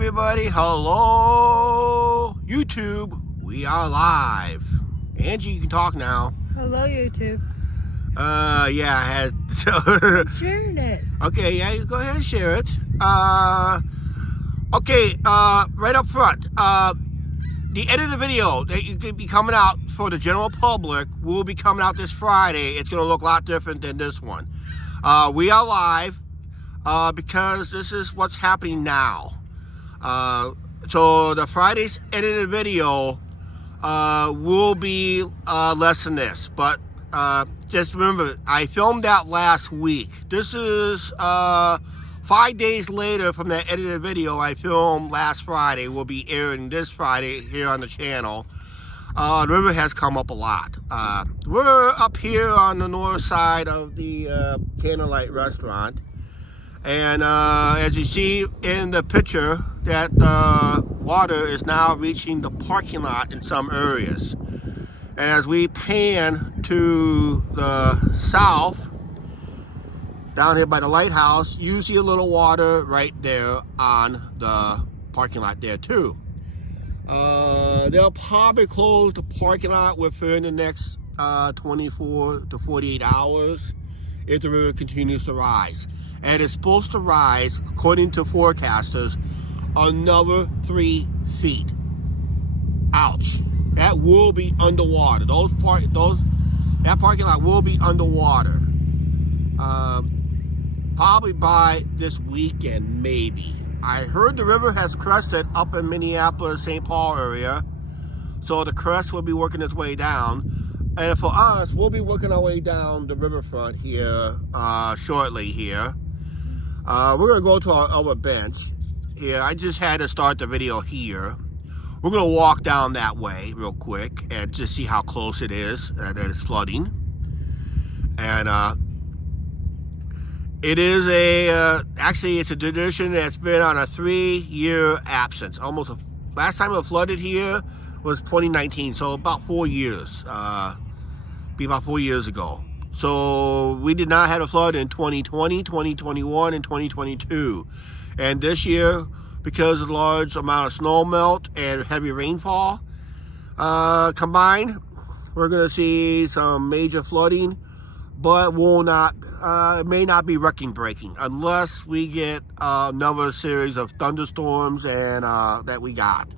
everybody. Hello, YouTube. We are live. Angie, you can talk now. Hello, YouTube. Yeah, I had... I'm sharing it. Okay, yeah, you go ahead and share it. Okay, right up front. The edited video that you could be coming out for the general public will be coming out this Friday. It's going to look a lot different than this one. We are live because this is what's happening now. So the Friday's edited video will be less than this, but just remember, I filmed that last week. This is 5 days later from that edited video I filmed last Friday. Will be airing this Friday here on the channel. The river has come up a lot. We're up here on the north side of the Candlelight Restaurant. And as you see in the picture, that water is now reaching the parking lot in some areas. And as we pan to the south, down here by the lighthouse, you see a little water right there on the parking lot there too. They'll probably close the parking lot within the next 24 to 48 hours if the river continues to rise. And it's supposed to rise, according to forecasters, another 3 feet. Ouch. That will be underwater. That parking lot will be underwater. Probably by this weekend, maybe. I heard the river has crested up in Minneapolis, St. Paul area. So the crest will be working its way down. And for us, we'll be working our way down the riverfront here shortly here. We're going to go to our bench here. I just had to start the video here. We're going to walk down that way real quick and just see how close it is that it's flooding. And it is actually it's a tradition that's been on a 3-year absence. Last time it flooded here was 2019, so about 4 years. Be about 4 years ago. So we did not have a flood in 2020, 2021, and 2022. And this year, because of the large amount of snow melt and heavy rainfall combined, we're going to see some major flooding, but it may not be record breaking unless we get another series of thunderstorms and that we got.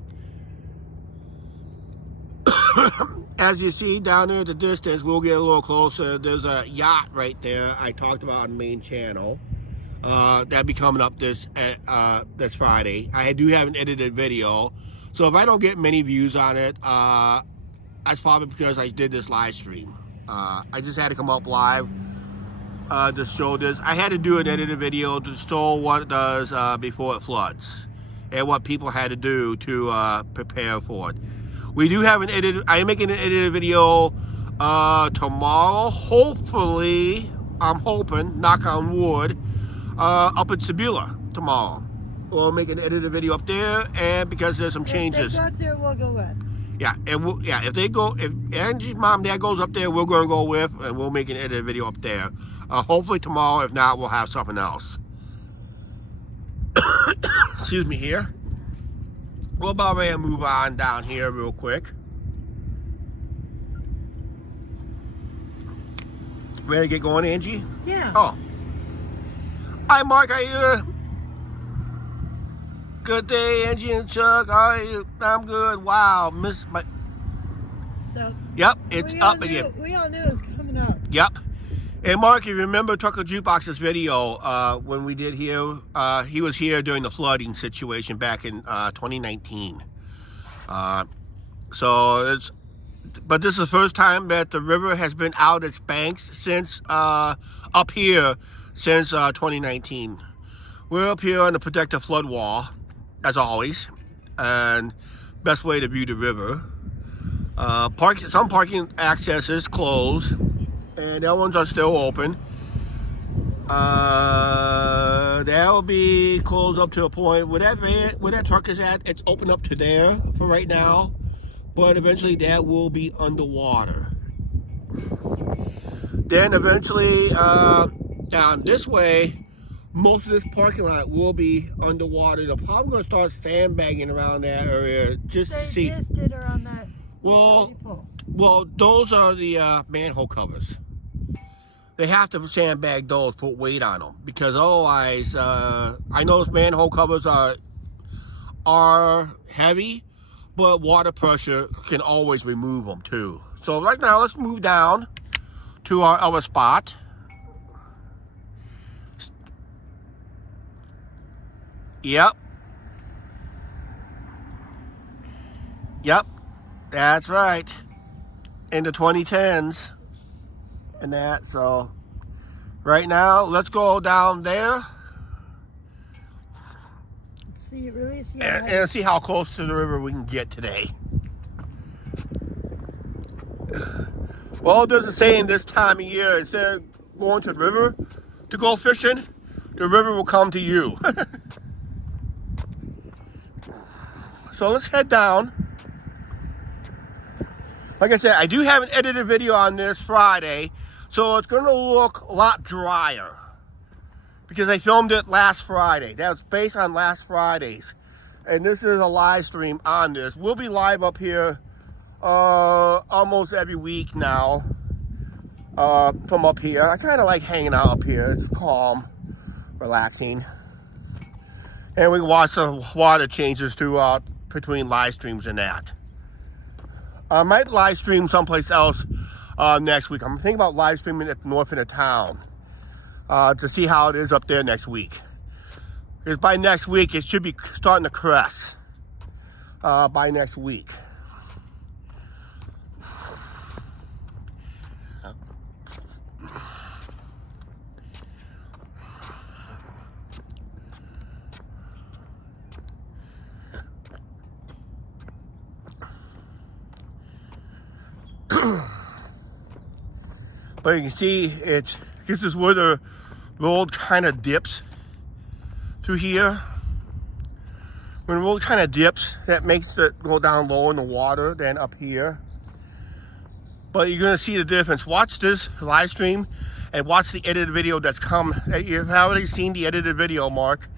As you see down there at the distance, we'll get a little closer. There's a yacht right there I talked about on the main channel. That'll be coming up this Friday. I do have an edited video, so if I don't get many views on it, that's probably because I did this live stream. I just had to come up live to show this. I had to do an edited video to show what it does before it floods and what people had to do to prepare for it. We do have an edited. I am making an edited video tomorrow. Hopefully, I'm hoping, knock on wood, up in Sebula tomorrow. We'll make an edited video up there, and because there's some changes. If they go up there, we'll go with. Yeah, and if Angie's mom and dad goes up there, we're going to go with, and we'll make an edited video up there. Hopefully tomorrow. If not, we'll have something else. Excuse me here. We'll about ready to move on down here real quick. Ready to get going, Angie? Yeah. Oh. Hi, Mark. How you? Good day, Angie and Chuck. How are you? I'm good. Wow, miss my. So. Yep, it's up again. We all knew it was coming up. Yep. And Mark, if you remember Trucker Jukebox's video when we did here, he was here during the flooding situation back in 2019. But this is the first time that the river has been out its banks since up here since 2019. We're up here on the protective flood wall, as always, and best way to view the river. Some parking access is closed, and the other ones are still open. That'll be closed up to a point where that truck is at. It's open up to there for right now, but eventually that will be underwater. Then eventually down this way most of this parking lot will be underwater. They're probably going to start sandbagging around that area just to They see. just did around that Well, utility pole. well, those are the manhole covers. They have to sandbag those, put weight on them, because otherwise, I know those manhole covers are heavy, but water pressure can always remove them too. So right now, let's move down to our other spot. Yep. Yep. That's right. In the 2010s and that. So right now, let's go down there See, really see and see how close to the river we can get today. Well, there's a saying this time of year, instead of going to the river to go fishing, the river will come to you. So let's head down. Like I said, I do have an edited video on this Friday, so it's going to look a lot drier because I filmed it last Friday. That was based on last Friday's. And this is a live stream on this. We'll be live up here almost every week now from up here. I kind of like hanging out up here. It's calm, relaxing. And we can watch the water changes throughout between live streams and that. I might live stream someplace else next week. I'm thinking about live streaming at the north end of town to see how it is up there next week. Because by next week, it should be starting to crest by next week. But you can see this is where the road kind of dips through here. When the road kind of dips, that makes it go down lower in the water than up here. But you're gonna see the difference. Watch this live stream and watch the edited video that's come. You've already seen the edited video, Mark,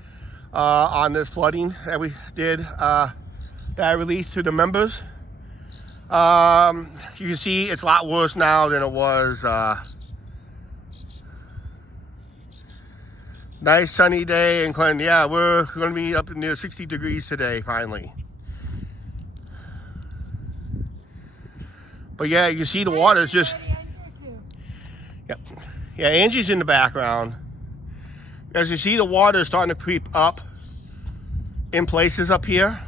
on this flooding that we did, that I released to the members. You can see it's a lot worse now than it was. Nice sunny day in Clinton. Yeah, we're going to be up near 60 degrees today, finally. But yeah, you see the water is just... Yep. Yeah, Angie's in the background. As you see, the water is starting to creep up in places up here.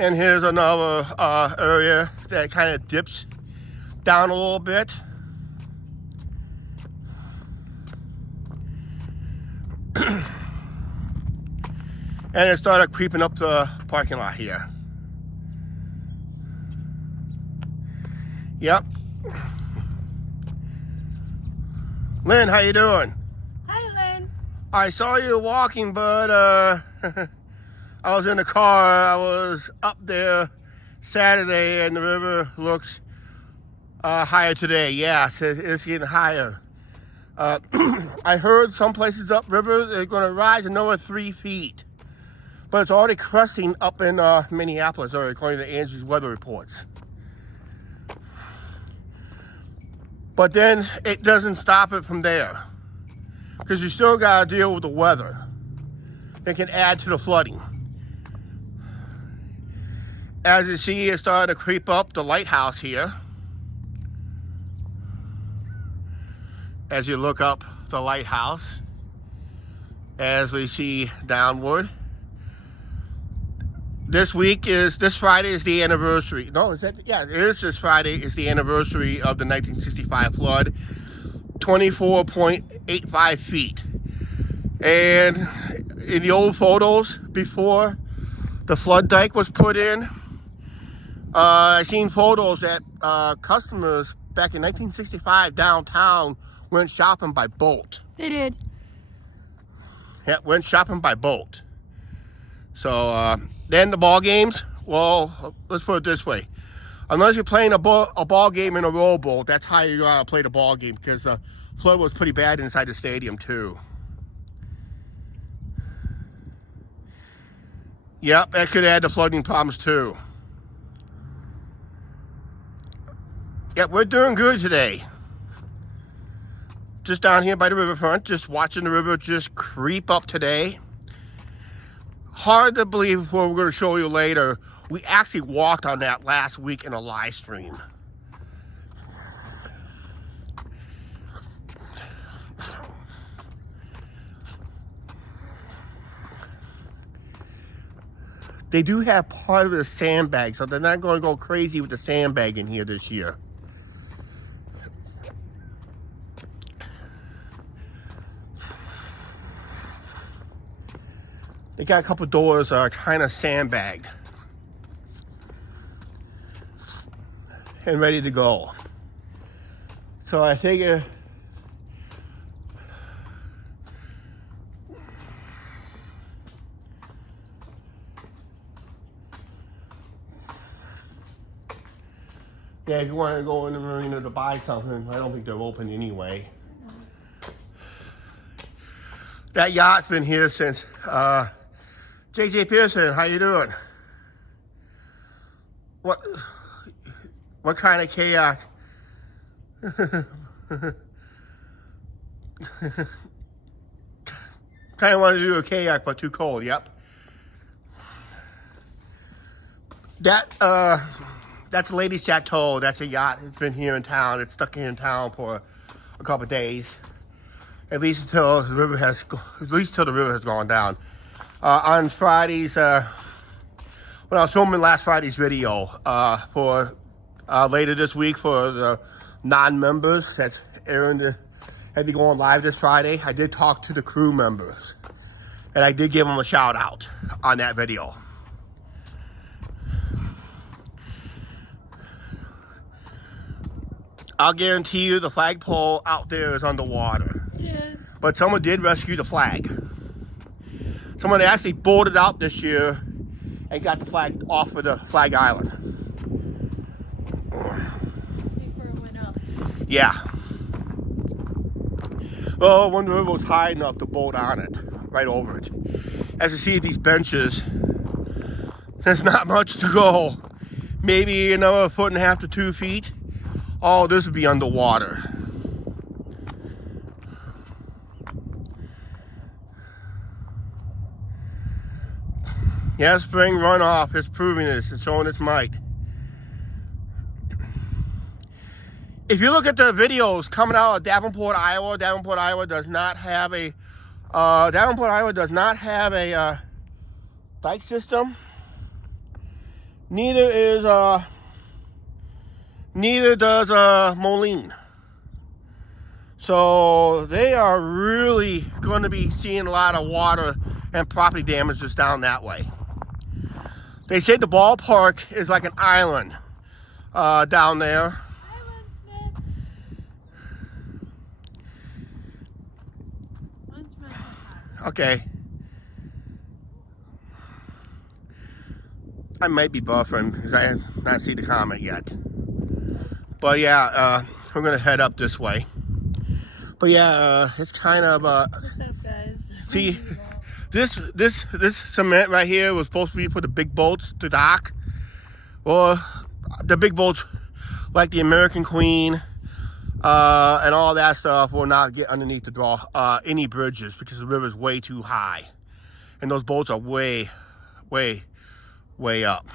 And here's another area that kind of dips down a little bit. And it started creeping up the parking lot here. Yep. Lynn, how you doing? Hi, Lynn. I saw you walking, but I was in the car. I was up there Saturday, and the river looks higher today. Yes, it's getting higher. I heard some places upriver they're going to rise another 3 feet, but it's already cresting up in Minneapolis, or according to Angie's weather reports. But then it doesn't stop it from there, because you still got to deal with the weather. It can add to the flooding. As you see, it's starting to creep up the lighthouse here. As you look up the lighthouse, as we see downward. This Friday is the anniversary. No, is that? Yeah, it is this Friday. Is the anniversary of the 1965 flood. 24.85 feet. And in the old photos before the flood dike was put in, I seen photos that customers back in 1965 downtown went shopping by boat. They did. Yeah, went shopping by boat. So then the ball games, well, let's put it this way. Unless you're playing a ball game in a rowboat, that's how you're gonna play the ball game, because the flood was pretty bad inside the stadium too. Yep, that could add to flooding problems too. Yep, we're doing good today. Just down here by the riverfront, just watching the river just creep up today. Hard to believe what we're going to show you later. We actually walked on that last week in a live stream. They do have part of the sandbag, so they're not going to go crazy with the sandbag in here this year. They got a couple doors kind of sandbagged and ready to go. So I figure yeah, if you want to go in the marina to buy something, I don't think they're open anyway. That yacht's been here since JJ Pearson, how you doing? What kind of kayak? Kind of wanted to do a kayak, but too cold. Yep. That's Lady Chateau. That's a yacht. It's been here in town. It's stuck here in town for a couple of days, at least until the river has gone down. On Fridays, when I was filming last Friday's video for later this week for the non-members that's airing had to go on live this Friday, I did talk to the crew members, and I did give them a shout out on that video. I'll guarantee you the flagpole out there is underwater. It is. But someone did rescue the flag. Someone actually boarded out this year and got the flag off of the flag island. Before it went up. Yeah. Oh, when the river was high enough to boat on it, right over it. As you see these benches, there's not much to go. Maybe another 1.5 to 2 feet. Oh, this would be underwater. Yeah, spring runoff is proving this. It's showing its might. If you look at the videos coming out of Davenport, Iowa does not have a dike system. Neither does Moline. So they are really going to be seeing a lot of water and property damages down that way. They say the ballpark is like an island down there. Island, Smith. One Smith. Okay. I might be buffering because I have not seen the comment yet. But yeah, we're gonna head up this way. But yeah, it's kind of What's up, guys? see, this cement right here was supposed to be for the big boats to dock, or the big boats like the American Queen and all that stuff will not get underneath to draw any bridges because the river is way too high, and those boats are way up.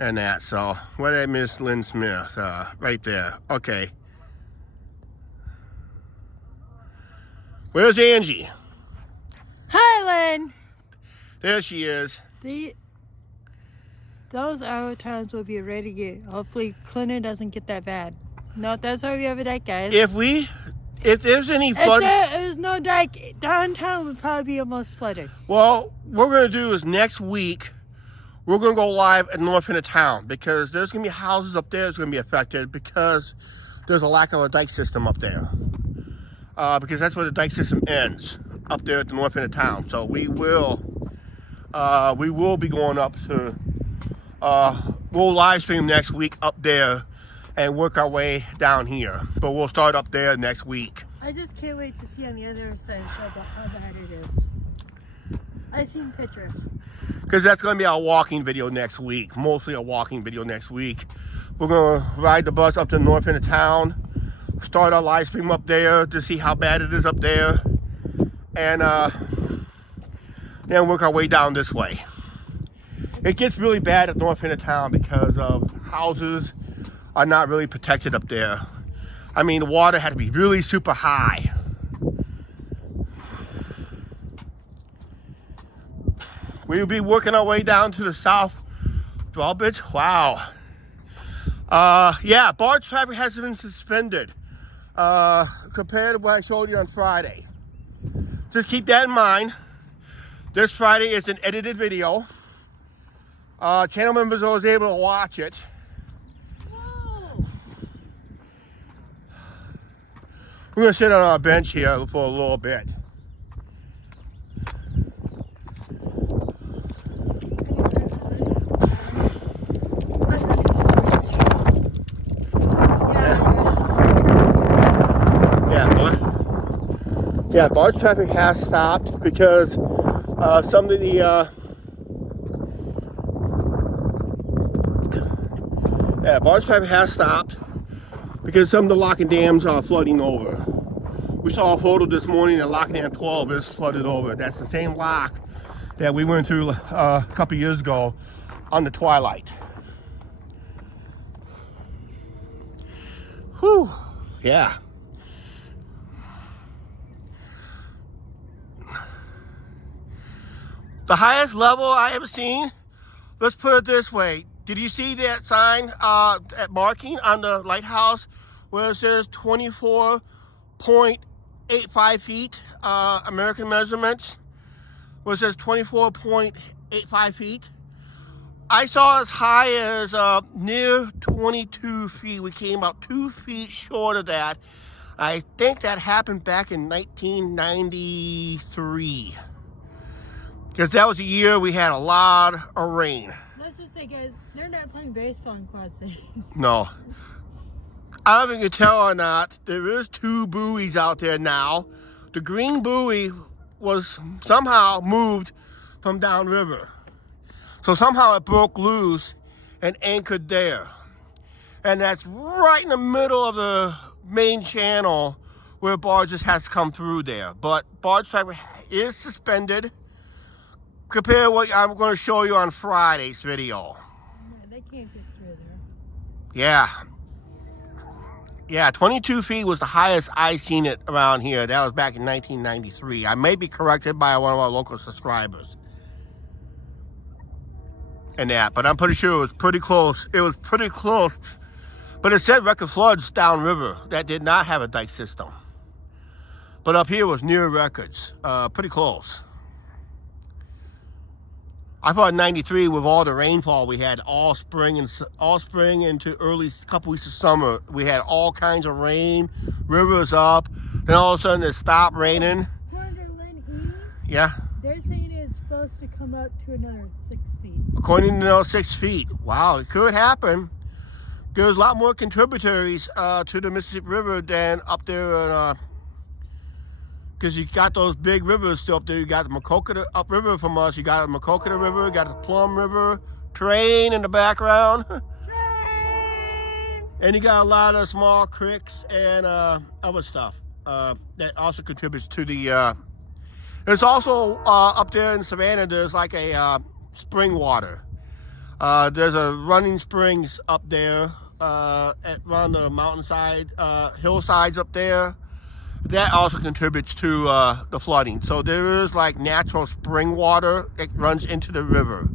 And that, so where did Miss Lynn Smith? Right there. Okay. Where's Angie? Hi, Lynn. There she is. Those arrow towns will be ready to get. Hopefully, Clinton doesn't get that bad. No, that's why we have a dike, guys. If there's any flood, if there's no dike, downtown would probably be almost flooded. well, what we're gonna do is next week we're gonna go live at north end of town because there's gonna be houses up there that's gonna be affected because there's a lack of a dike system up there. Because that's where the dike system ends, up there at the north end of town. So we will be going up to We'll live stream next week up there and work our way down here. But we'll start up there next week. I just can't wait to see on the other side about how bad it is. I've seen pictures. Because that's going to be our walking video next week. Mostly a walking video next week. We're going to ride the bus up to the north end of town. Start our live stream up there to see how bad it is up there. And then work our way down this way. It gets really bad at north end of town because of houses are not really protected up there. I mean, the water had to be really super high. We'll be working our way down to the south drawbridge. Wow. Yeah, barge traffic has been suspended compared to what I showed you on Friday. Just keep that in mind. This Friday is an edited video. Channel members are always able to watch it. Whoa. We're gonna sit on our bench here for a little bit. Yeah, barge traffic has stopped because some of the barge traffic has stopped because some of the lock and dams are flooding over. We saw a photo this morning that lock dam 12 is flooded over. That's the same lock that we went through a couple years ago on the Twilight. Whew, yeah. The highest level I ever seen, let's put it this way. Did you see that sign at marking on the lighthouse where it says 24.85 feet, American measurements, where it says 24.85 feet? I saw as high as near 22 feet. We came about 2 feet short of that. I think that happened back in 1993. Because that was the year we had a lot of rain. Let's just say, guys, they're not playing baseball in Quad Cities. No. I don't know if you can tell or not, there is 2 buoys out there now. The green buoy was somehow moved from downriver. So somehow it broke loose and anchored there. And that's right in the middle of the main channel where barges has to come through there. But barge traffic is suspended. Compare to what I'm going to show you on Friday's video. Yeah, they can't get through there. Yeah. Yeah, 22 feet was the highest I seen it around here. That was back in 1993. I may be corrected by one of our local subscribers. And that, but I'm pretty sure it was pretty close. It was pretty close. But it said record floods downriver that did not have a dike system. But up here was near records. Pretty close. I thought in 93 with all the rainfall we had all spring into early couple weeks of summer, we had all kinds of rain, rivers up, then all of a sudden it stopped raining. According to Lynn E, Yeah. they're saying it's supposed to come up to another 6 feet. According to those 6 feet. Wow, it could happen. There's a lot more contributaries to the Mississippi River than up there because you got those big rivers still up there. You got the Maquoketa upriver from us. You got the Maquoketa River. You got the Plum River. Train in the background. Train! And you got a lot of small creeks and other stuff that also contributes to the... there's also up there in Savannah, there's like a spring water. There's a running springs up there around the mountainside, hillsides up there. That also contributes to the flooding. So there is like natural spring water that runs into the river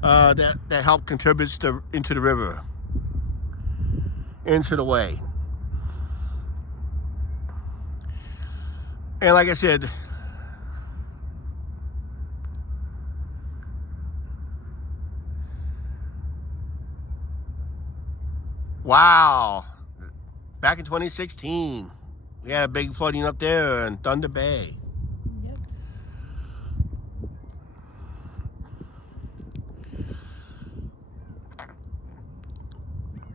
that help contributes into the river, into the way. And like I said, wow, back in 2016. We had a big flooding up there in Thunder Bay. Yep.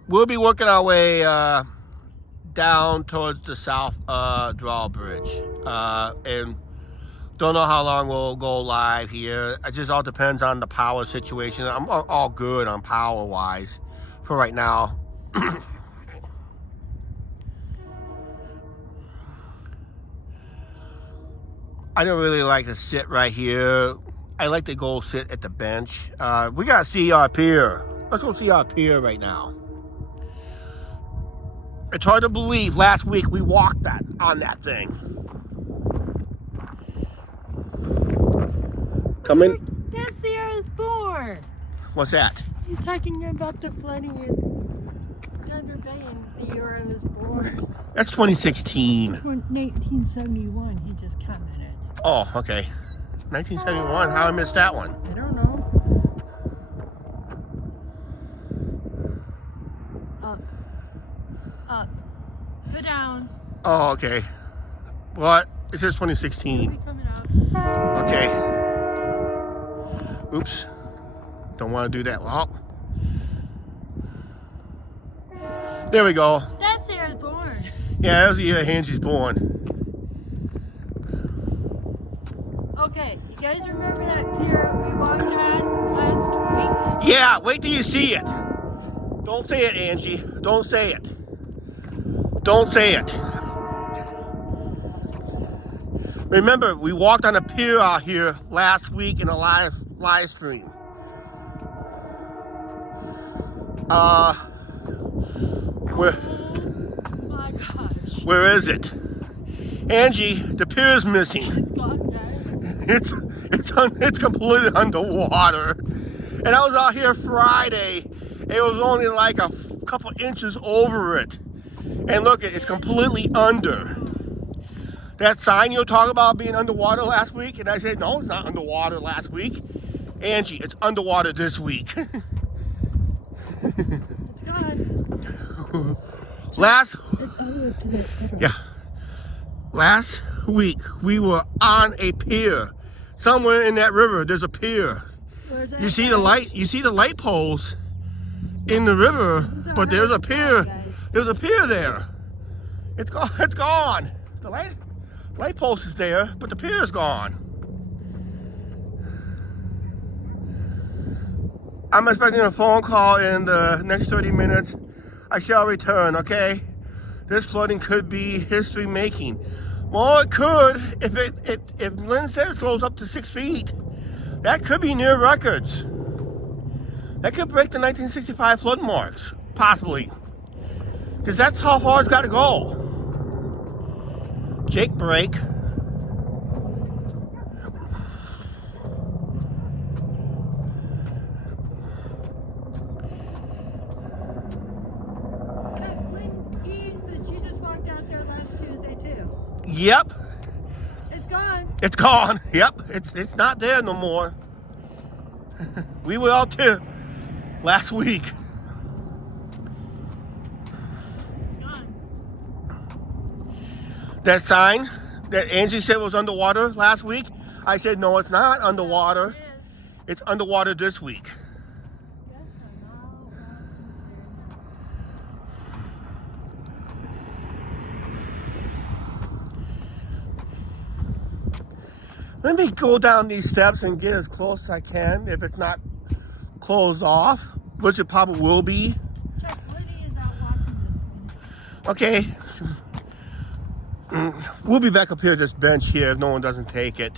we'll be working our way down towards the south drawbridge, and don't know how long we'll go live here. It just all depends on the power situation. I'm all good on power wise for right now. I don't really like to sit right here. I like to go sit at the bench. We gotta see our pier. Let's go see our pier right now. It's hard to believe last week we walked on that thing. Come in. That's the Earthborn. What's that? He's talking about the flooding in Thunder Bay and the year I was born. That's 2016. 1971, he just commented. Oh, okay. 1971. How I missed that one? I don't know. Up. Put down. Oh, okay. What? It says 2016. Coming up. Okay. Oops. Don't want to do that. Well, there we go. That's the Earthborn. Yeah, that was the year Angie's born. Okay, you guys remember that pier we walked on last week? Yeah, wait till you see it. Don't say it, Angie. Don't say it. Don't say it. Remember, we walked on a pier out here last week in a live stream. Oh my gosh. Where is it? Angie, the pier is missing. It's gone, guys. It's completely underwater. And I was out here Friday. It was only like a couple inches over it. And look, it's completely under. That sign you were talking about being underwater last week, and I said, no, it's not underwater last week. Angie, it's underwater this week. It's gone. Last, It's over to that center. yeah. Last week, we were on a pier. Somewhere in that river, there's a pier. Where's that You see guy? the light, you see the light poles in the river, but there's a pier. There's a pier there. It's gone. It's gone. The light post is there, but the pier is gone. I'm expecting a phone call in the next 30 minutes. I shall return, okay? This flooding could be history making. Well, it could if Lynn says it goes up to 6 feet. That could be near records. That could break the 1965 flood marks, possibly. Because that's how far it's got to go. Jake break. She just walked out there last Tuesday too. Yep. It's gone. It's gone. Yep. It's not there no more. We were out there last week. It's gone. That sign that Angie said was underwater last week, I said, no, it's not underwater. It is. It's underwater this week. Yes, I know. Let me go down these steps and get as close as I can if it's not closed off, which it probably will be. Chuck Woody is out walking this one. Okay. We'll be back up here at this bench here if no one doesn't take it.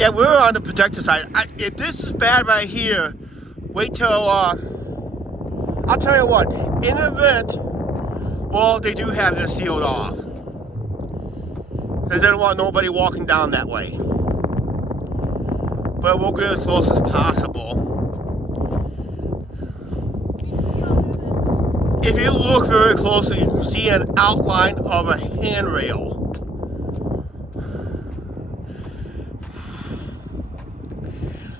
Yeah, we're on the protected side. If this is bad right here, wait till, I'll tell you what, in an event, well, they do have this sealed off. They don't want nobody walking down that way. But we'll get as close as possible. If you look very closely, you can see an outline of a handrail.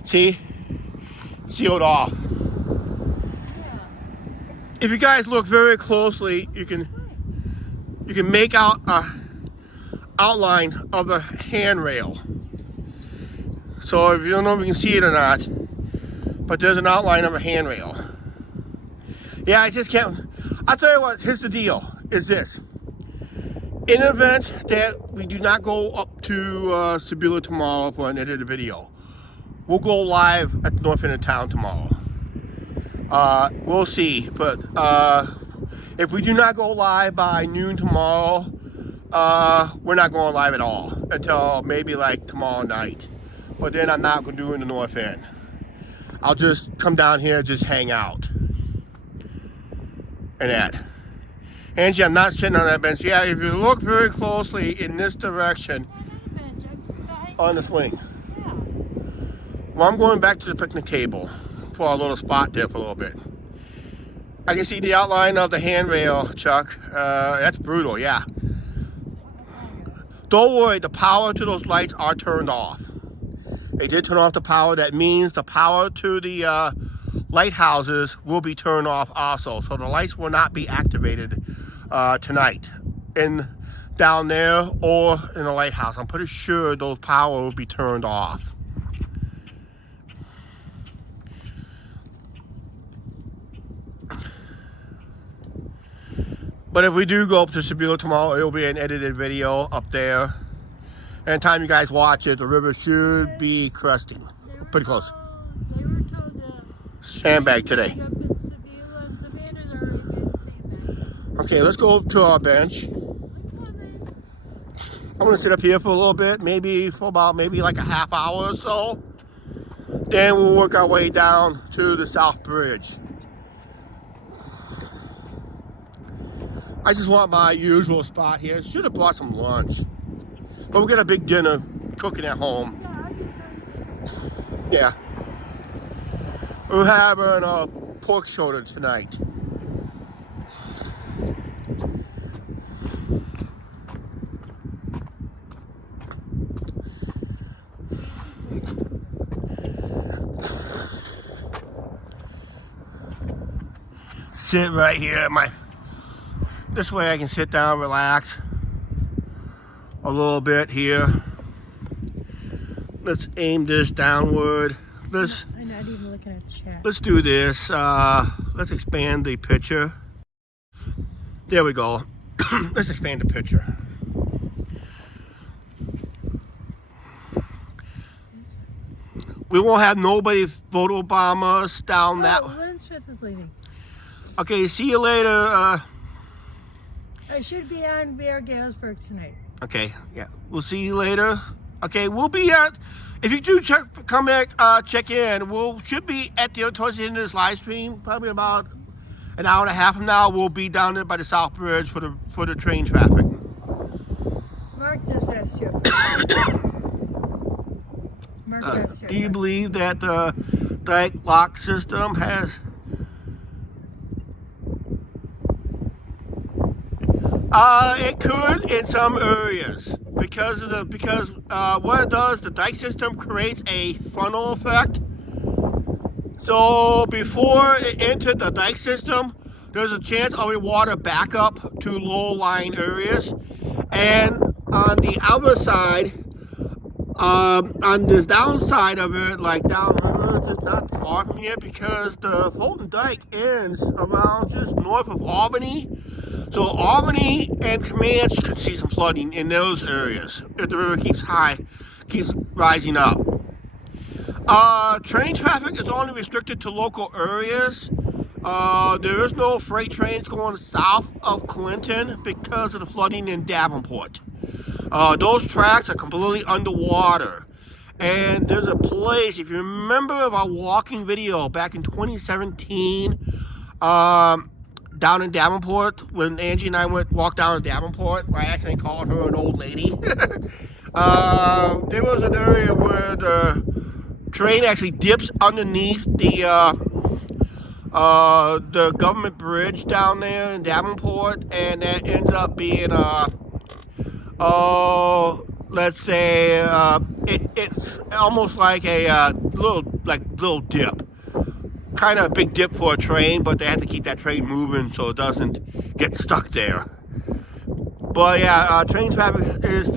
See? Sealed off. If you guys look very closely, you can make out a outline of the handrail. So if you don't know if you can see it or not, but there's an outline of a handrail. Yeah, I just can't. I'll tell you what, here's the deal, is this. In the event that we do not go up to Sebula tomorrow for an edited video, we'll go live at the north end of town tomorrow. We'll see, but if we do not go live by noon tomorrow, we're not going live at all until maybe like tomorrow night. But then I'm not going to do it in the north end. I'll just come down here and just hang out. And that. Angie, I'm not sitting on that bench. Yeah, if you look very closely in this direction, on the swing. Yeah. Well, I'm going back to the picnic table for a little spot there for a little bit. I can see the outline of the handrail, Chuck. That's brutal, yeah. Don't worry, the power to those lights are turned off. They did turn off the power. That means the power to the lighthouses will be turned off also. So the lights will not be activated tonight down there or in the lighthouse. I'm pretty sure those power will be turned off. But if we do go up to Sebula tomorrow, it'll be an edited video up there. And the time you guys watch it, the river should be cresting. Pretty close. They were told to Sandbag today. up in Sebula, and Savannah's already been sandbagged. Okay, let's go up to our bench. I'm gonna sit up here for a little bit, maybe for about like a half hour or so. Then we'll work our way down to the South Bridge. I just want my usual spot here. Should have brought some lunch. But we got a big dinner cooking at home. Yeah. We're having a pork shoulder tonight. Sit right here at this way I can sit down, relax a little bit here. Let's aim this downward. I'm not even looking at the chat. Let's do this. Let's expand the picture. There we go. Let's expand the picture. We won't have nobody photo bomb us down that way. Lynn Smith is leaving. Okay, see you later. I should be on Bear Galesburg tonight. Okay, yeah, we'll see you later. Okay, we'll be at, if you do come back, check in, should be at towards the end of this live stream, probably about an hour and a half from now. We'll be down there by the South Bridge for the train traffic. Mark just asked you. Mark asked you. Do you believe that the dike lock system has? It could in some areas because what it does, the dike system creates a funnel effect. So before it entered the dike system, there's a chance of a water backup to low-lying areas, and on the other side, on this downside of it, like downriver, it's just not far from here because the Fulton Dike ends around just north of Albany. So Albany and Comanche could see some flooding in those areas if the river keeps rising up. Train traffic is only restricted to local areas. There is no freight trains going south of Clinton because of the flooding in Davenport. Those tracks are completely underwater. And there's a place, if you remember our walking video back in 2017, down in Davenport, when Angie and I walked down in Davenport, I actually called her an old lady. There was an area where the train actually dips underneath the government bridge down there in Davenport, and that ends up being let's say it's almost like a little dip. Kind of a big dip for a train, but they have to keep that train moving so it doesn't get stuck there. But yeah, train traffic is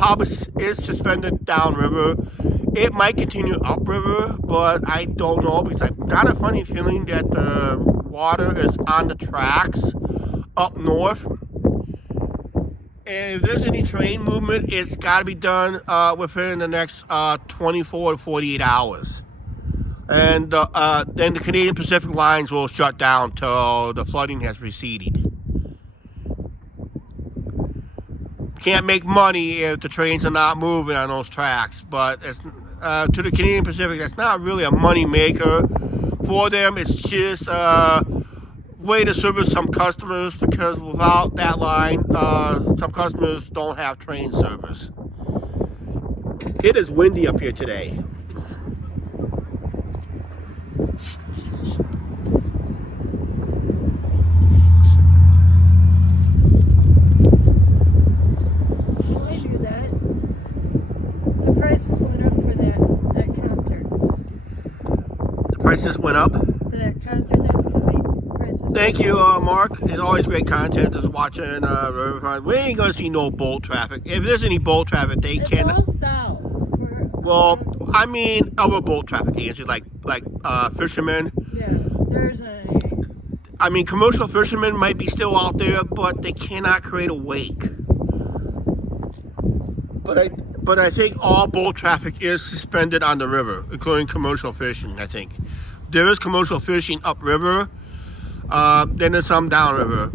suspended downriver It might continue upriver, but I don't know because I've got a funny feeling that the water is on the tracks up north. And if there's any train movement, it's got to be done within the next 24 to 48 hours. And then the Canadian Pacific lines will shut down till the flooding has receded. Can't make money if the trains are not moving on those tracks, but it's, to the Canadian Pacific, that's not really a money maker for them. It's just a way to service some customers, because without that line, some customers don't have train service. It is windy up here today. Prices went up. For that concert that's coming, prices Thank you, Mark. It's always great content. Just watching Riverfront. We ain't gonna see no boat traffic. If there's any boat traffic, they it's all south. Well, I mean, other boat traffic agencies like fishermen. Yeah, there's a. I mean, commercial fishermen might be still out there, but they cannot create a wake. But I think all boat traffic is suspended on the river, including commercial fishing. I think there is commercial fishing upriver. Then there's some downriver.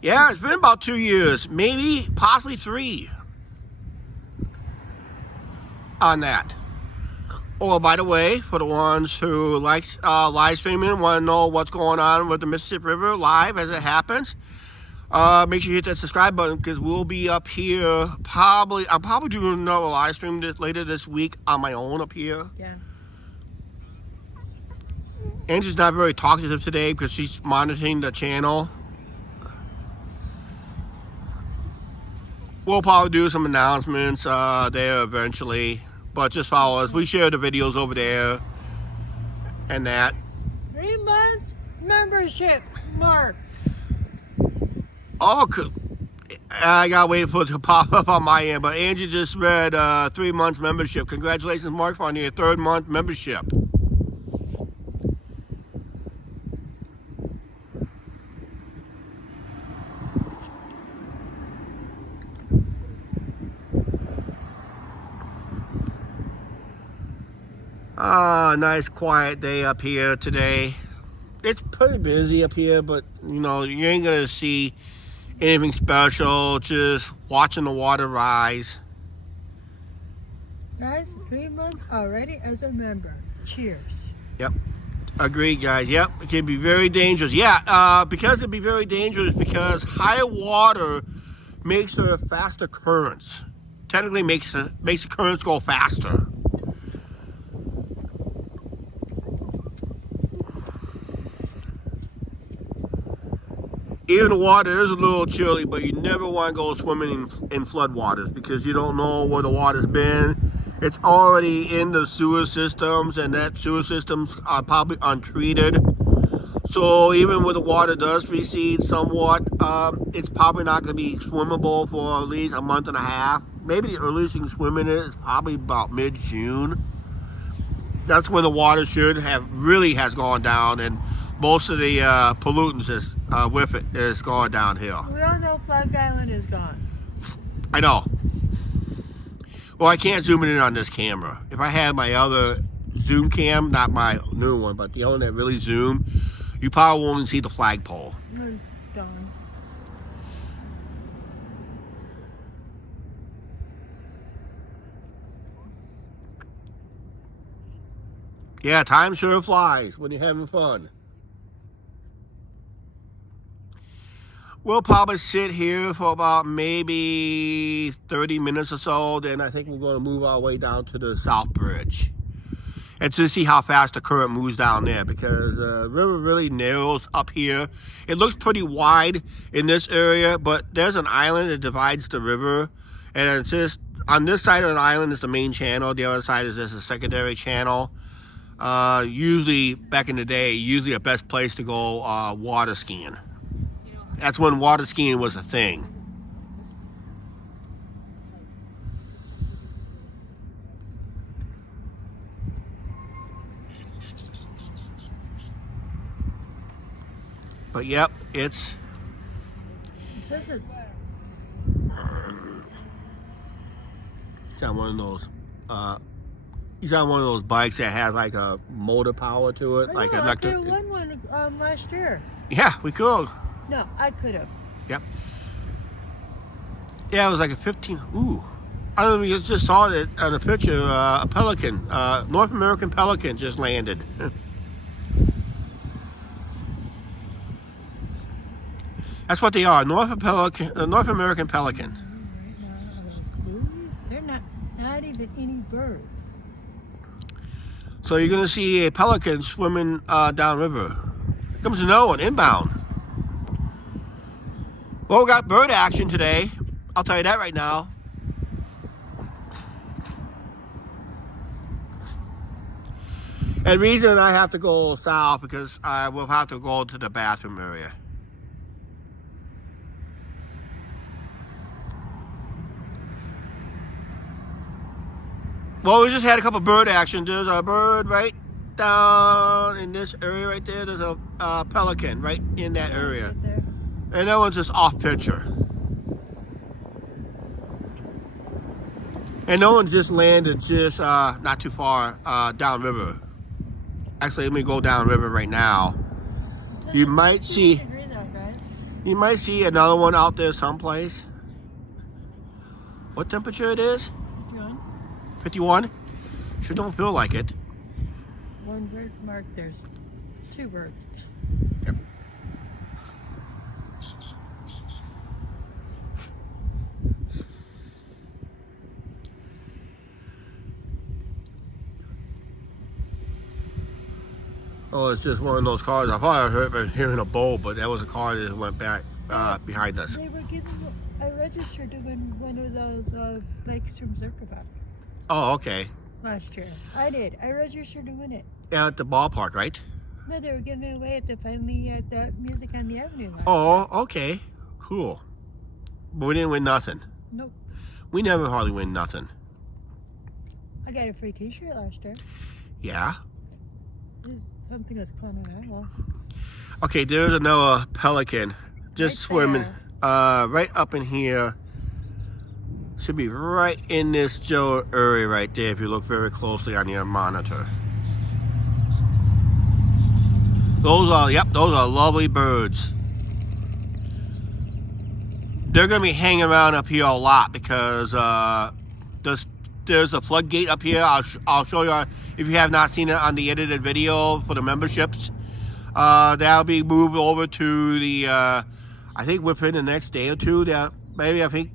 Yeah, it's been about 2 years, maybe possibly 3 on that. Oh, by the way, for the ones who likes live streaming and want to know what's going on with the Mississippi River live as it happens, make sure you hit that subscribe button, because we'll be up here I'll probably do another live stream later this week on my own up here. Yeah. Angie's not very talkative today because she's monitoring the channel. We'll probably do some announcements there eventually, but just follow us. We share the videos over there and that. 3 months membership, Mark. Oh, I gotta wait for it to pop up on my end, but Angie just read 3 months membership. Congratulations, Mark, on your 3rd month membership. Nice quiet day up here today. It's pretty busy up here, but you know, you ain't gonna see anything special, just watching the water rise. Guys, 3 months already as a member. Cheers. Yep. Agreed, guys. Yep. It can be very dangerous. Yeah, because it'd be very dangerous because higher water makes for faster currents. Technically makes the currents go faster. Even the water is a little chilly, but you never want to go swimming in floodwaters because you don't know where the water's been. It's already in the sewer systems, and that sewer systems are probably untreated. So even when the water does recede somewhat, it's probably not going to be swimmable for at least a month and a half. Maybe the earliest you can swim in it is probably about mid-June. That's when the water really has gone down, and most of the pollutants with it is going downhill. We all know Plug Island is gone. I know. Well, I can't zoom in on this camera. If I had my other zoom cam, not my new one, but the one that really zoom, you probably won't even see the flagpole. It's gone. Yeah, time sure flies when you're having fun. We'll probably sit here for about maybe 30 minutes or so. Then I think we're going to move our way down to the South Bridge. And to see how fast the current moves down there, because the river really narrows up here. It looks pretty wide in this area, but there's an island that divides the river. And it's just, on this side of the island is the main channel. The other side is just a secondary channel. Usually, back in the day, usually the best place to go water skiing. That's when water skiing was a thing. But yep, it's It says it's on one of those. He's on one of those bikes that has like a motor power to it, like I electric. could have won one last year. Yeah, we could. No, I could have. Yep. Yeah, it was like a 15. Ooh, I don't know. You just saw it on a picture. A pelican, North American pelican, just landed. That's what they are. North American pelican. Right now, those buoys, they're not even any birds. So you're gonna see a pelican swimming downriver. Here comes another one inbound. Well, we got bird action today. I'll tell you that right now. And the reason I have to go south because I will have to go to the bathroom area. Well, we just had a couple bird action. There's a bird right down in this area right there. There's a pelican right in that area. Right there. And that one's just off picture. And no one just landed just not too far downriver. Actually, let me go downriver right now. It says You it's might 51 see- degrees out, guys. You might see another one out there someplace. What temperature it is? John, 51? Sure don't feel like it. one bird marked. There's two birds. Yep. Oh, it's just one of those cars. I probably heard hearing a bowl, but that was a car that went back behind us. They were giving. I registered to win one of those bikes from Zerkaback Oh, okay. last year. I did. I registered to win it. At the ballpark, right? No, they were giving it away at the Music on the Avenue. last year. Oh, okay. Cool. But we didn't win nothing. Nope. We never hardly win nothing. I got a free T-shirt last year. Yeah. Something was climbing that wall. Okay, there's another pelican just Right swimming there. right up in here. Should be right in this Joe area right there if you look very closely on your monitor. Those are lovely birds. They're gonna be hanging around up here a lot because there's a floodgate up here. I'll show you if you have not seen it on the edited video for the memberships. That'll be moved over to the I think within the next day or two. Maybe I think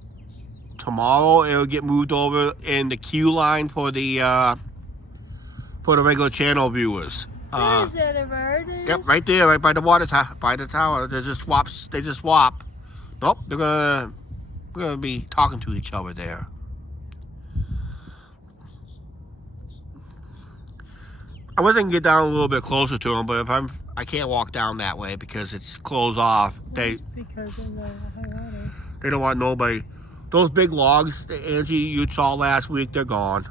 tomorrow it'll get moved over in the queue line for the regular channel viewers. There's that a bird. Yep, right there, right by the water by the tower. They just swap. Nope, we're gonna be talking to each other there. I wish I can get down a little bit closer to them, but if I can't walk down that way because it's closed off. Because of the high water. They don't want nobody. Those big logs that Angie you saw last week, they're gone.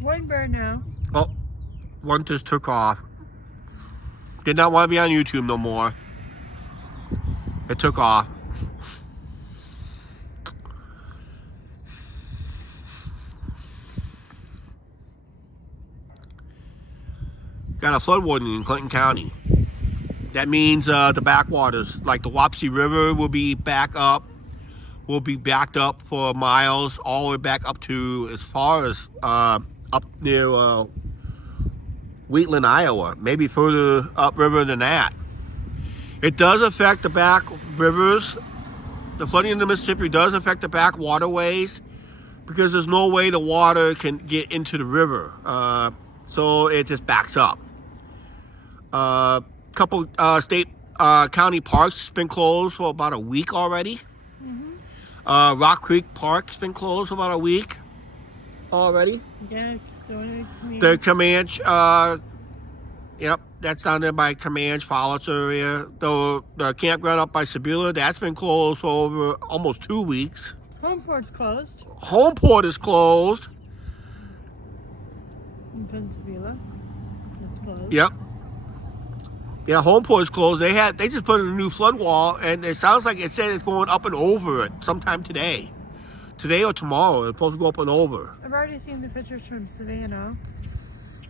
One bird now. Oh, one just took off. Did not want to be on YouTube no more. It took off. Got a flood warning in Clinton County. That means the backwaters, like the Wapsie River, will be backed up for miles, all the way back up to as far as up near Wheatland, Iowa, maybe further upriver than that. It does affect the back rivers. The flooding in the Mississippi does affect the back waterways because there's no way the water can get into the river. So it just backs up. Couple state county parks been closed for about a week already. Mm-hmm. Rock Creek Park's been closed for about a week already. Yeah, it's going to The Comanche Yep, that's down there by Comanche, Fowler's area. The campground up by Sebula, that's been closed for over almost 2 weeks. Homeport's closed. Homeport is closed. In Pensacola. It's closed. Yep. Yeah, Homeport is closed. They just put in a new flood wall, and it sounds like it said it's going up and over it sometime today. Today or tomorrow, it's supposed to go up and over. I've already seen the pictures from Savannah.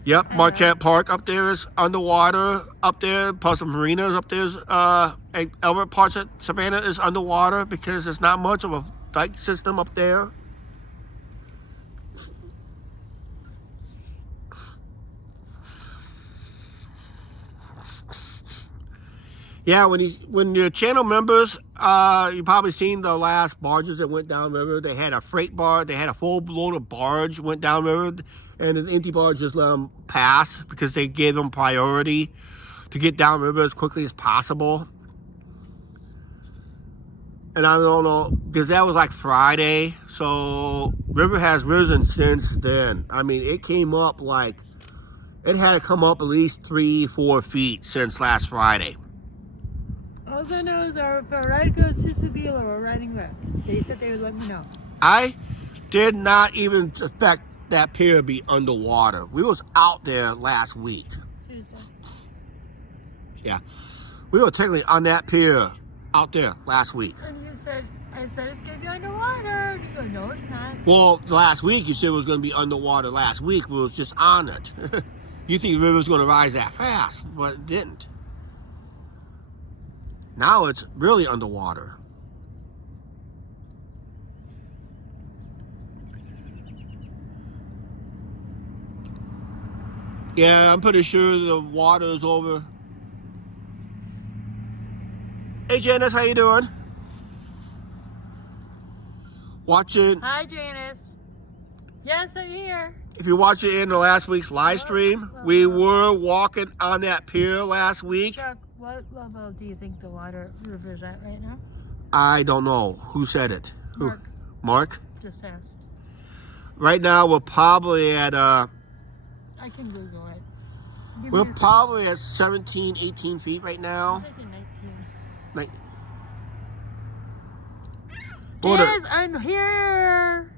Yep, Marquette Park up there is underwater up there, plus the marinas up there is, and other parts of Savannah is underwater because there's not much of a dike system up there. Yeah, when your channel members, you probably seen the last barges that went downriver. They had a freight barge, they had a full loaded barge went downriver, and an empty barge just let them pass because they gave them priority to get downriver as quickly as possible. And I don't know, because that was like Friday, so river has risen since then. I mean, it came up like, it had to come up at least 3-4 feet since last Friday. All I know is if our ride goes to Sebula, we're riding back. They said they would let me know. I did not even expect that pier to be underwater. We was out there last week. Tuesday. Yeah. We were technically on that pier out there last week. And you said, I said it's going to be underwater. And you go, no, it's not. Well, last week you said it was going to be underwater last week. We was just on it. You think the river was going to rise that fast, but it didn't. Now it's really underwater. Yeah, I'm pretty sure the water is over. Hey Janice, how you doing? Watching. Hi, Janice. Yes, I'm here. If you watch it in the last week's live stream, we were walking on that pier last week. Chuck, what level do you think the river's at right now? I don't know. Who said it? Mark. Who? Mark? Just asked. Right now we're probably at I can Google it. we're probably at 17, 18 feet right I'm now. thinking 19. Like, Yes, I'm here.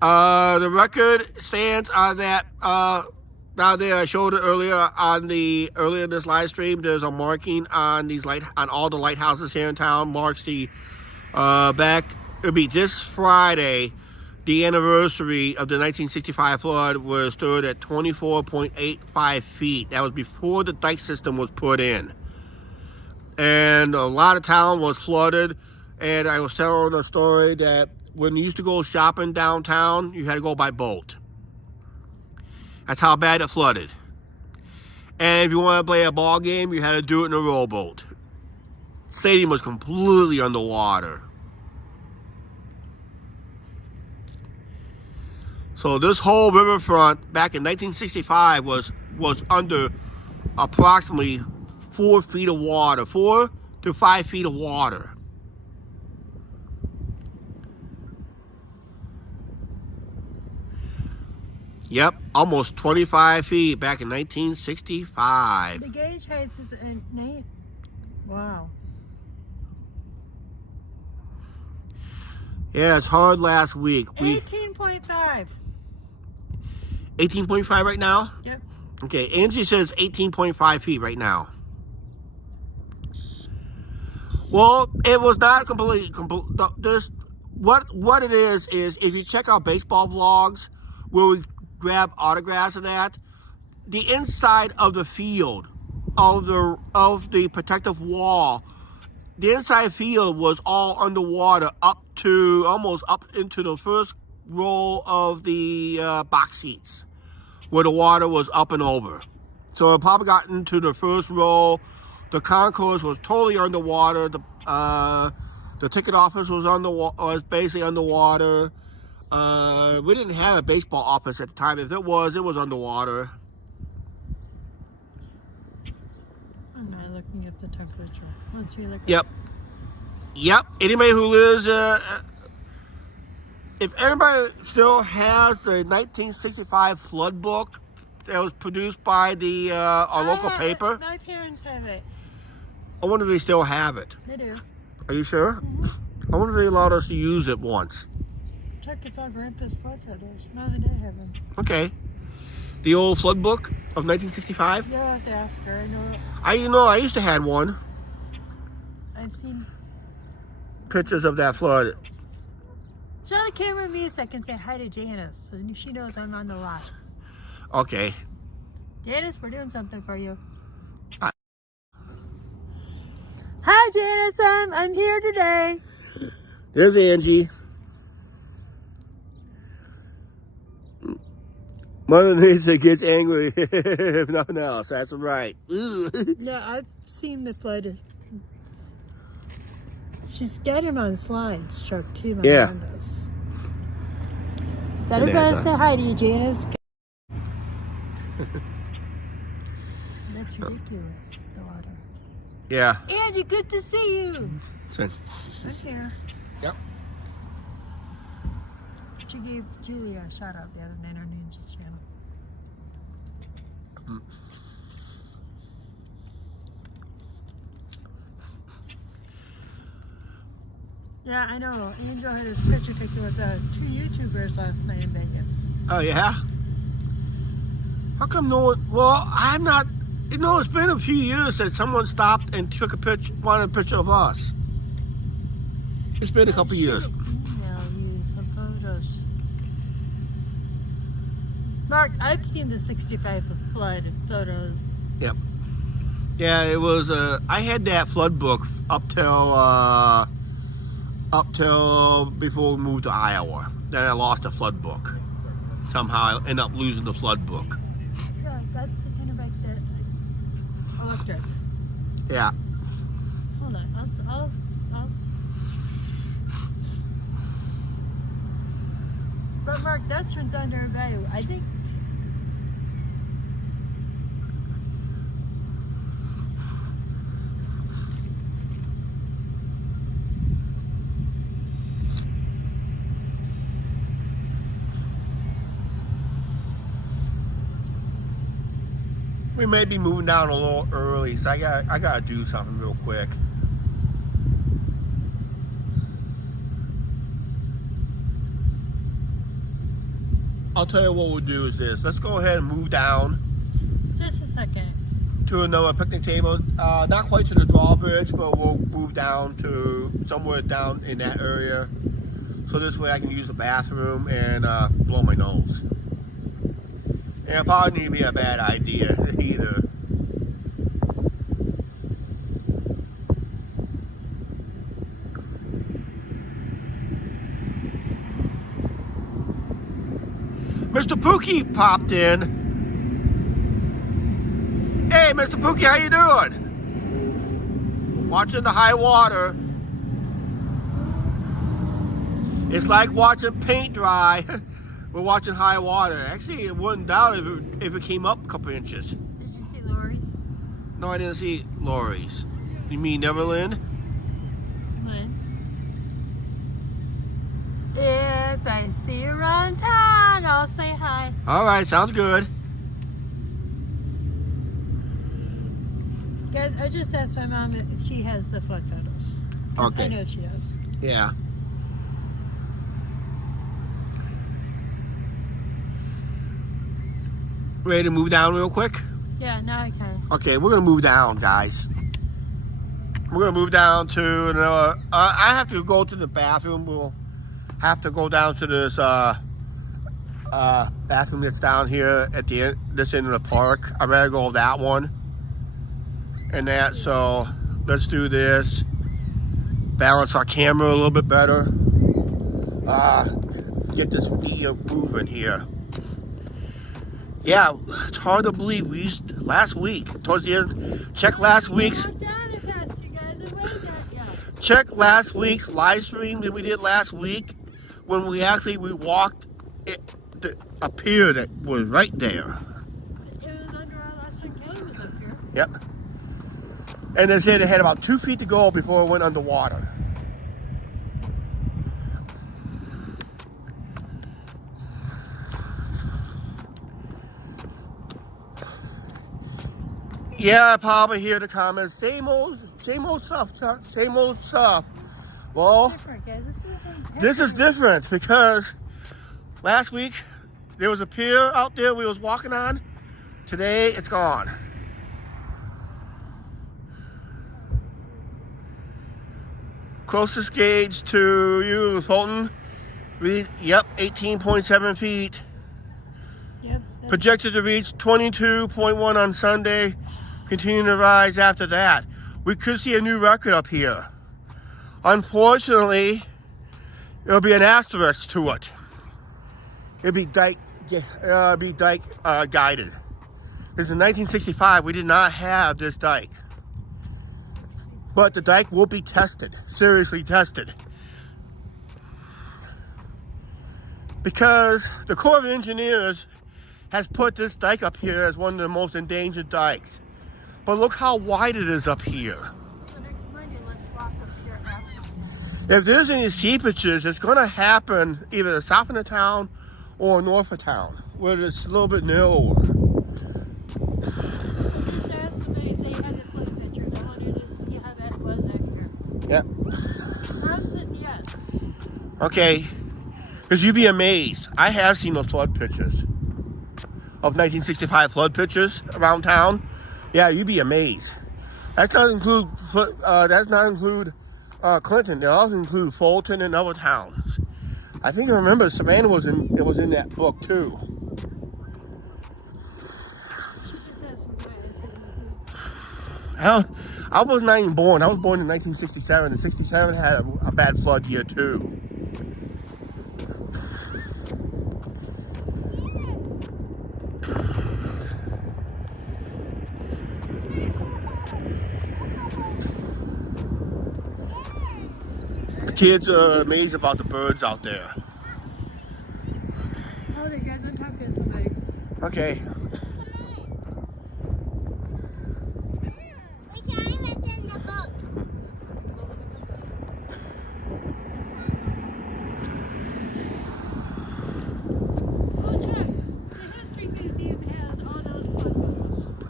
The record stands on that down there. I showed it earlier in this live stream. There's a marking on on all the lighthouses here in town. Marks the it'll be this Friday. The anniversary of the 1965 flood was stood at 24.85 feet. That was before the dike system was put in. And a lot of town was flooded. And I was telling a story that when you used to go shopping downtown, you had to go by boat. That's how bad it flooded. And if you wanted to play a ball game, you had to do it in a rowboat. Stadium was completely underwater. So this whole riverfront back in 1965 was under approximately 4 feet of water, 4 to 5 feet of water. Yep, almost 25 feet back in 1965. The gauge height is wow. Yeah, it's hard last week. 18.5. 18.5 right now? Yep. Okay, Angie says 18.5 feet right now. Well, it was not completely. What it is if you check out baseball vlogs where we grab autographs and that, the inside of the field of the protective wall, the inside field was all underwater up to almost up into the first row of the box seats where the water was up and over. So it probably got into the first row. The concourse was totally underwater. The ticket office was basically underwater. We didn't have a baseball office at the time. If it was underwater. I'm not looking at the temperature. Once we look. Yep. Yep. Anybody who lives, if everybody still has the 1965 flood book that was produced by the our local paper. My parents have it. I wonder if they still have it. They do. Are you sure? Mm-hmm. I wonder if they allowed us to use it once. Check, it's all Grandpa's flood photos. No, they didn't have them. Okay. The old flood book of 1965. You'll have to ask her. I know. I used to have one. I've seen. Pictures of that flood. Show the camera me a second. Say hi to Janice, so she knows I'm on the lot. Okay. Janice, we're doing something for you. Hi. Hi, Janice. I'm here today. There's Angie. Mother Nature gets angry if nothing else. That's right. No, I've seen the flood. She's got him on slides, Chuck, too. My windows. Tell everybody to say hi to you, Janice. That's ridiculous, the water. Yeah. Angie, good to see you. So, I'm here. yep. She gave Julia a shout out the other night on Angie's channel. Yeah, I know. Angel had his picture taken with 2 YouTubers last night in Vegas. Oh, yeah? How come no one... Well, I'm not... You know, it's been a few years that someone stopped and took a picture, wanted a picture of us. It's been a couple years. Email you some photos. Mark, I've seen the 65 flood photos. Yep. Yeah, it was... I had that flood book up till before we moved to Iowa. Then I lost the flood book. Somehow I ended up losing the flood book. Yeah, that's the kind of bike that electric. Yeah. Hold on, I'll But Mark, that's from Thunder Bay. I think. We may be moving down a little early, so I gotta do something real quick. I'll tell you what we'll do is this. Let's go ahead and move down Just a second. to another picnic table. Not quite to the drawbridge, but we'll move down to somewhere down in that area. So this way I can use the bathroom and blow my nose. And it probably need to be a bad idea either. Mr. Pookie popped in. Hey, Mr. Pookie, how you doing? Watching the high water. It's like watching paint dry. We're watching high water. Actually, it wouldn't doubt if it came up a couple inches. Did you see Lori's? No, I didn't see Lori's. You mean Neverland? When? If I see you around town, I'll say hi. All right, sounds good. Guys, I just asked my mom if she has the flood photos. 'Cause Okay. I know she does. Yeah. Ready to move down real quick? Yeah, now I can. Okay, we're gonna move down, guys. We're gonna move down to another. I have to go to the bathroom. We'll have to go down to this bathroom that's down here at the end, this end of the park. I'd rather go that one. And that, so let's do this. Balance our camera a little bit better. Get this video moving here. Yeah, it's hard to believe we used last week, towards the end, check last week's live stream that we did last week when we walked a pier that was right there. It was under our last time Kelly was up here. Yep. And they said it had about 2 feet to go before it went underwater. Yeah, I probably hear the comments. Same old stuff. Same old stuff. Well, Different, guys. this is different because last week there was a pier out there we was walking on. Today it's gone. Closest gauge to you, Fulton. Read, yep, 18.7 feet. Yep. Projected to reach 22.1 on Sunday. Continuing to rise after that. We could see a new record up here. Unfortunately, there'll be an asterisk to it. It'll be dike guided. Because in 1965, we did not have this dike. But the dike will be tested, seriously tested. Because the Corps of Engineers has put this dike up here as one of the most endangered dikes. But look how wide it is up here. So next Monday, let's walk up here after. If there's any seepages, it's going to happen either south of the town or north of town, where it's a little bit narrower. Just asked somebody if they had the flood pictures. I wanted to see how that was up here. Yeah. Mom says yes. Okay. Because you'd be amazed. I have seen those flood pictures. Of 1965 flood pictures around town. Yeah, you'd be amazed. That's not include Clinton. They also include Fulton and other towns. I think I remember Savannah was in that book too. She just has some I was not even born. I was born in 1967, and 67 had a bad flood year too. The kids are amazed about the birds out there. Oh, you guys want to talk to somebody. Okay.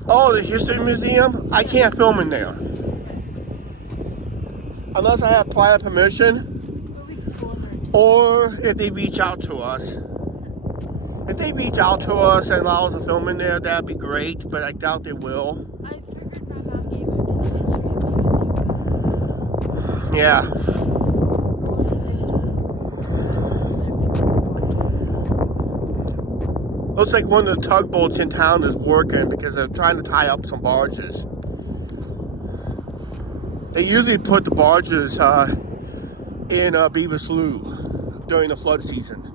Oh, the History Museum? I can't film in there. Unless I have prior permission. Well, we can go in there. Or if they reach out to us. If they reach out to us and allow us to film in there, that'd be great, but I doubt they will. I figured my mom gave it to the History Museum. Yeah. Looks like one of the tugboats in town is working because they're trying to tie up some barges. They usually put the barges in Beaver Slough during the flood season.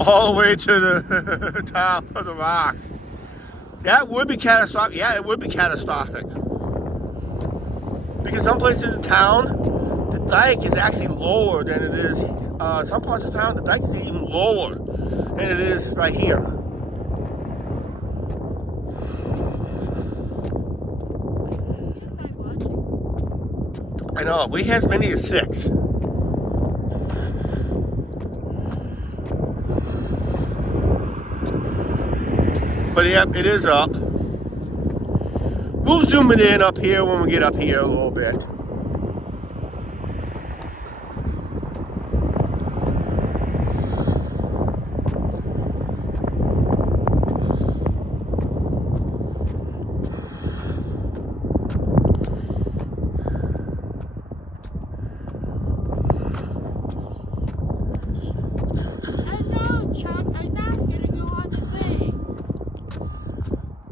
All the way to the top of the rocks. That would be catastrophic. Yeah, it would be catastrophic. Because some places in town, the dike is actually lower than it is. Some parts of town, the dike is even lower than it is right here. I know, we have as many as 6. But yep, it is up. We'll zoom it in up here when we get up here a little bit.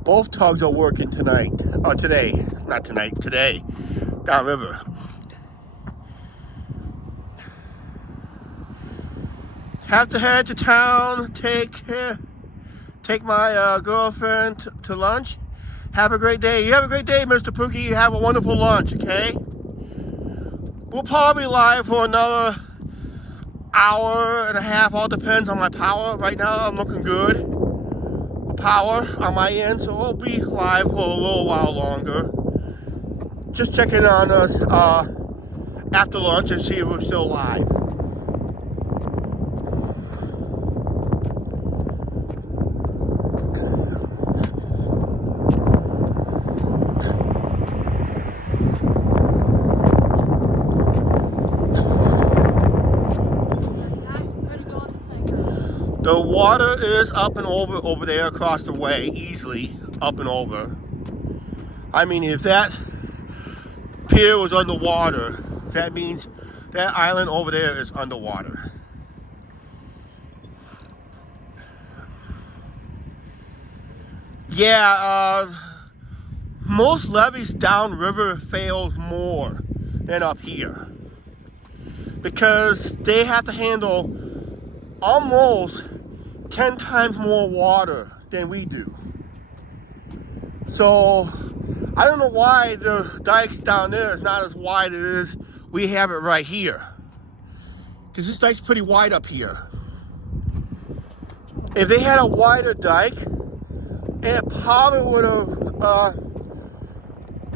Both tugs are working tonight, or today, not tonight, today, downriver. Have to head to town, take my girlfriend to lunch. Have a great day. You have a great day, Mr. Pookie. You have a wonderful lunch, okay? We'll probably be live for another hour and a half, all depends on my power. Right now, I'm looking good. Power on my end, so we'll be live for a little while longer. Just checking on us after lunch and see if we're still live. The water is up and over there across the way, easily up and over. I mean, if that pier was underwater, that means that island over there is underwater. Yeah, most levees downriver fail more than up here because they have to handle almost 10 times more water than we do. So I don't know why the dikes down there is not as wide as we have it right here, because this dike's pretty wide up here. If they had a wider dike, it probably would have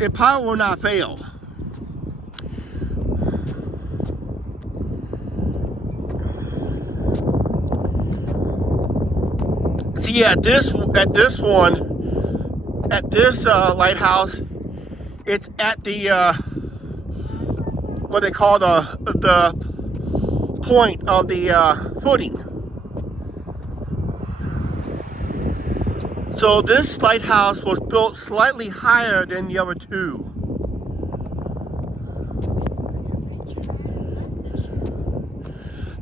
it probably would not fail. See, at this lighthouse, it's at the what they call the point of the footing. So this lighthouse was built slightly higher than the other two.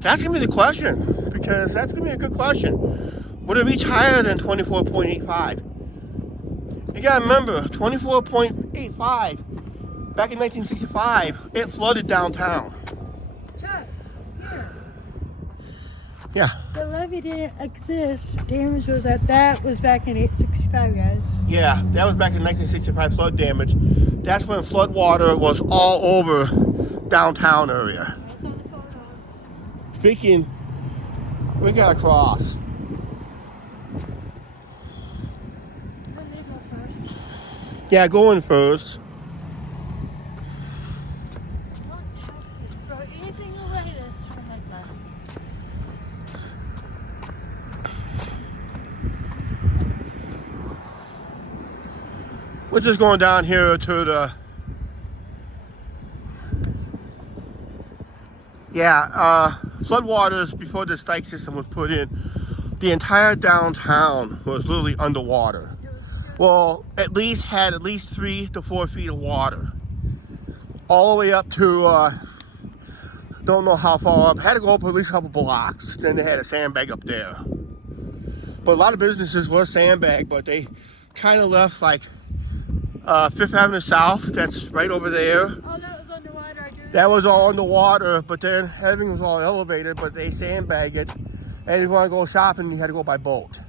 That's gonna be the question, because that's gonna be a good question. Would it reach higher than 24.85? You gotta remember, 24.85, back in 1965, it flooded downtown. Chuck, here. Yeah. The levee didn't exist. Damage was that was back in 865, guys. Yeah, that was back in 1965 flood damage. That's when flood water was all over downtown area. I saw the photos. Speaking, we gotta cross. I'm gonna go first. Yeah, go in first. Don't have to throw anything away this time like last week. We're just going down here to the... floodwaters before this dike system was put in. The entire downtown was literally underwater. Well, had at least 3 to 4 feet of water. All the way up to, don't know how far up. Had to go up at least a couple blocks. Then they had a sandbag up there. But a lot of businesses were sandbagged, but they kind of left like Fifth Avenue South, that's right over there. Oh, that was underwater. I do That was all underwater, but then everything was all elevated, but they sandbagged it. And if you want to go shopping, you had to go by boat.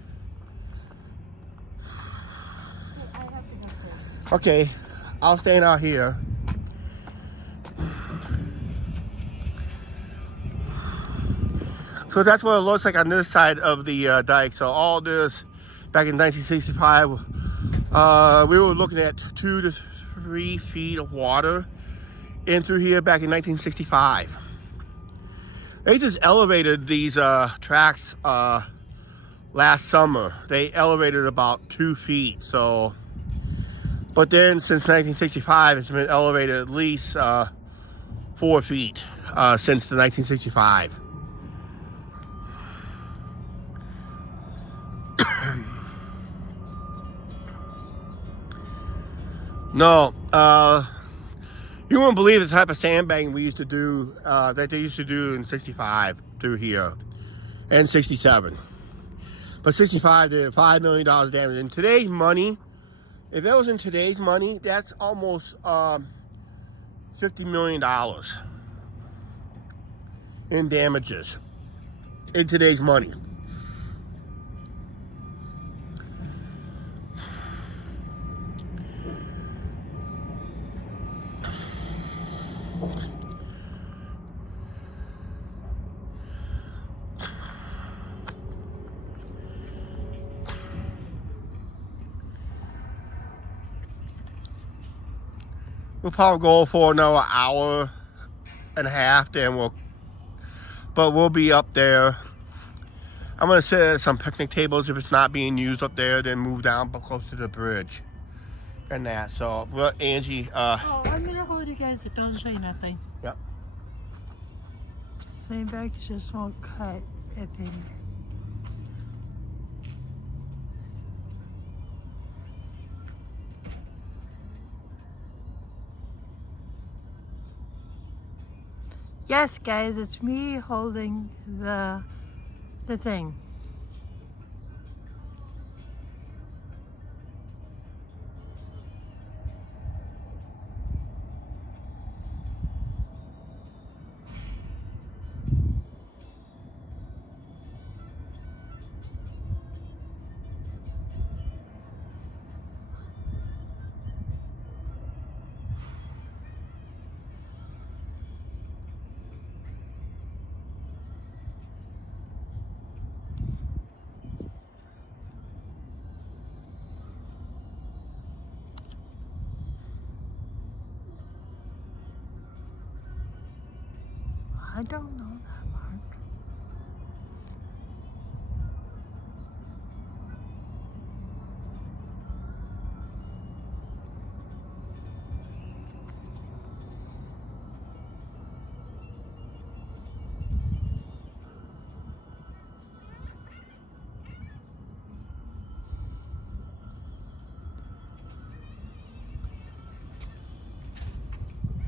I have to go first. Okay, I'll stand out here. So that's what it looks like on this side of the dike. So all this, back in 1965, we were looking at 2 to 3 feet of water in through here back in 1965. They just elevated these tracks last summer. They elevated about 2 feet. So, but then since 1965, it's been elevated at least 4 feet since the 1965. No, you wouldn't believe the type of sandbagging we used to do, that they used to do in 65 through here, and 67. But 65 did $5 million damage. In today's money, if that was in today's money, that's almost $50 million in damages in today's money. We'll probably go for another hour and a half, then we'll be up there. I'm gonna sit at some picnic tables if it's not being used up there, then move down but close to the bridge and that. So Angie, Oh, I'm gonna hold you guys, so don't say nothing. Yep. Sandbags just won't cut if they Yes, guys, it's me holding the thing. I don't know that, Mark.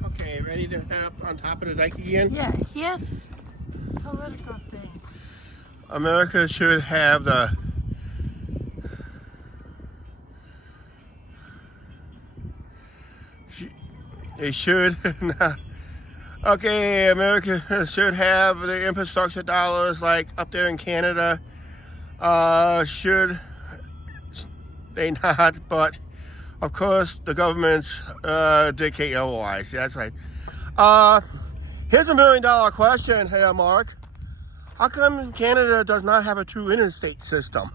Okay, ready to head up on top of the dike again? Yeah, yes. Political thing. America should have the they should okay, America should have the infrastructure dollars like up there in Canada. Should they not? But of course the governments dictate otherwise. That's right. Here's $1 million question here, Mark. How come Canada does not have a true interstate system?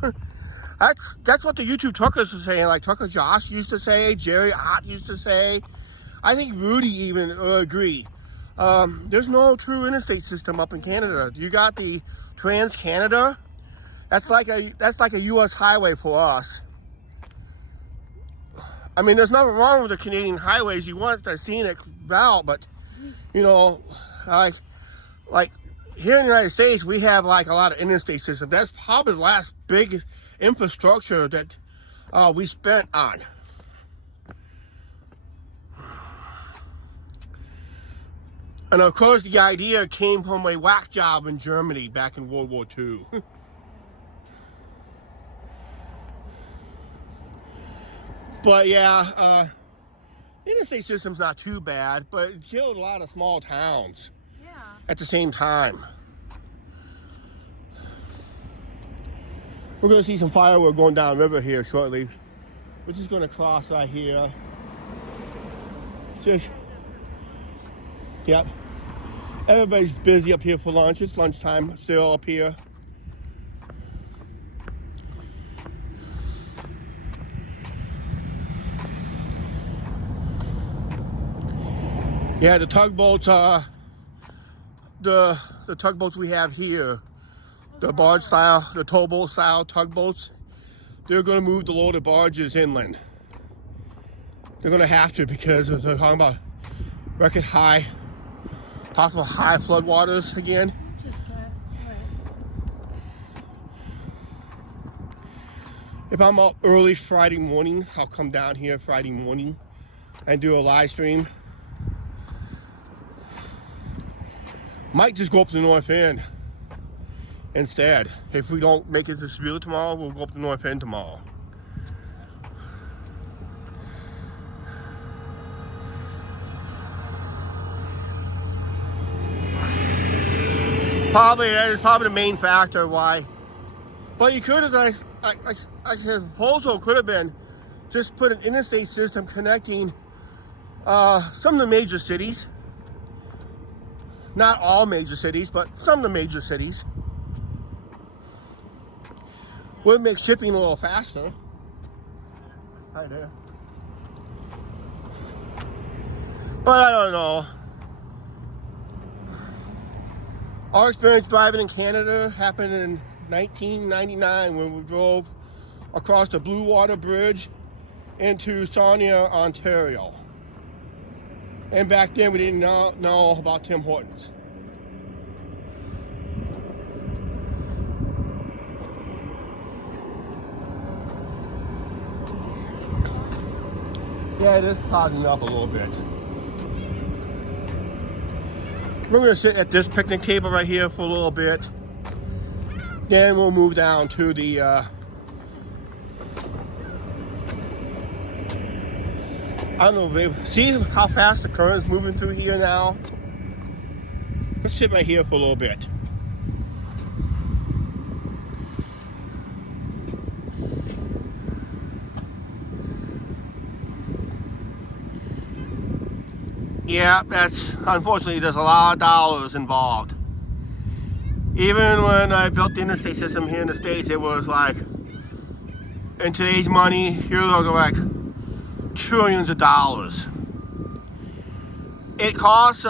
That's what the YouTube truckers are saying. Like Trucker Josh used to say, Jerry Ott used to say. I think Rudy even agree. There's no true interstate system up in Canada. You got the Trans-Canada. That's like a U.S. highway for us. I mean, there's nothing wrong with the Canadian highways. You want the scenic route, but you know, like here in the United States, we have like a lot of interstate systems. That's probably the last big infrastructure that we spent on. And of course, the idea came from a whack job in Germany back in World War II. But yeah, the interstate system's not too bad, but it killed a lot of small towns at the same time. We're going to see some fireworks going down river here shortly. We're just going to cross right here. Just, yep. Everybody's busy up here for lunch. It's lunchtime still up here. Yeah, the tugboats are the tugboats we have here, the barge style, the towboat style tugboats. They're going to move the loaded barges inland. They're going to have to because they're talking about record high, possible high floodwaters again. If I'm up early Friday morning, I'll come down here Friday morning and do a live stream. Might just go up to the north end instead. If we don't make it to Seville tomorrow, we'll go up to the north end tomorrow. That is probably the main factor why. But you could, as I said, the proposal could have been just put an interstate system connecting some of the major cities. Not all major cities, but some of the major cities. Would make shipping a little faster. Hi there. But I don't know. Our experience driving in Canada happened in 1999 when we drove across the Blue Water Bridge into Sarnia, Ontario. And back then we didn't know about Tim Hortons. Yeah, it is clogging up a little bit. We're gonna sit at this picnic table right here for a little bit. Then we'll move down to the I don't know, babe. See how fast the current's moving through here now? Let's sit right here for a little bit. Yeah, that's unfortunately there's a lot of dollars involved. Even when I built the interstate system here in the States, it was like, in today's money, you're looking like trillions of dollars. It costs,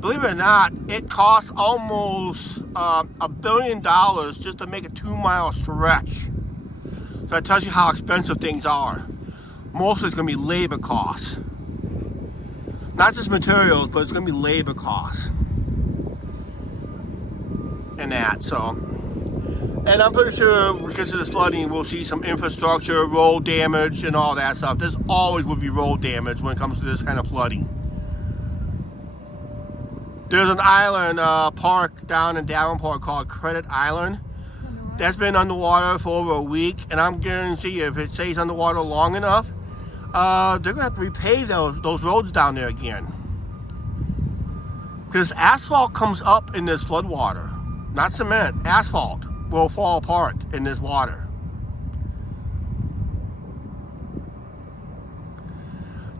believe it or not, it costs almost $1 billion just to make a 2-mile stretch. So that tells you how expensive things are. Most of it's going to be labor costs. Not just materials, but it's going to be labor costs. And that, so. And I'm pretty sure because of this flooding, we'll see some infrastructure, road damage, and all that stuff. There's always will be road damage when it comes to this kind of flooding. There's an island park down in Davenport called Credit Island. That's been underwater for over a week, and I'm guarantee you, if it stays underwater long enough, they're gonna have to repay those roads down there again. Because asphalt comes up in this flood water, not cement. Asphalt will fall apart in this water.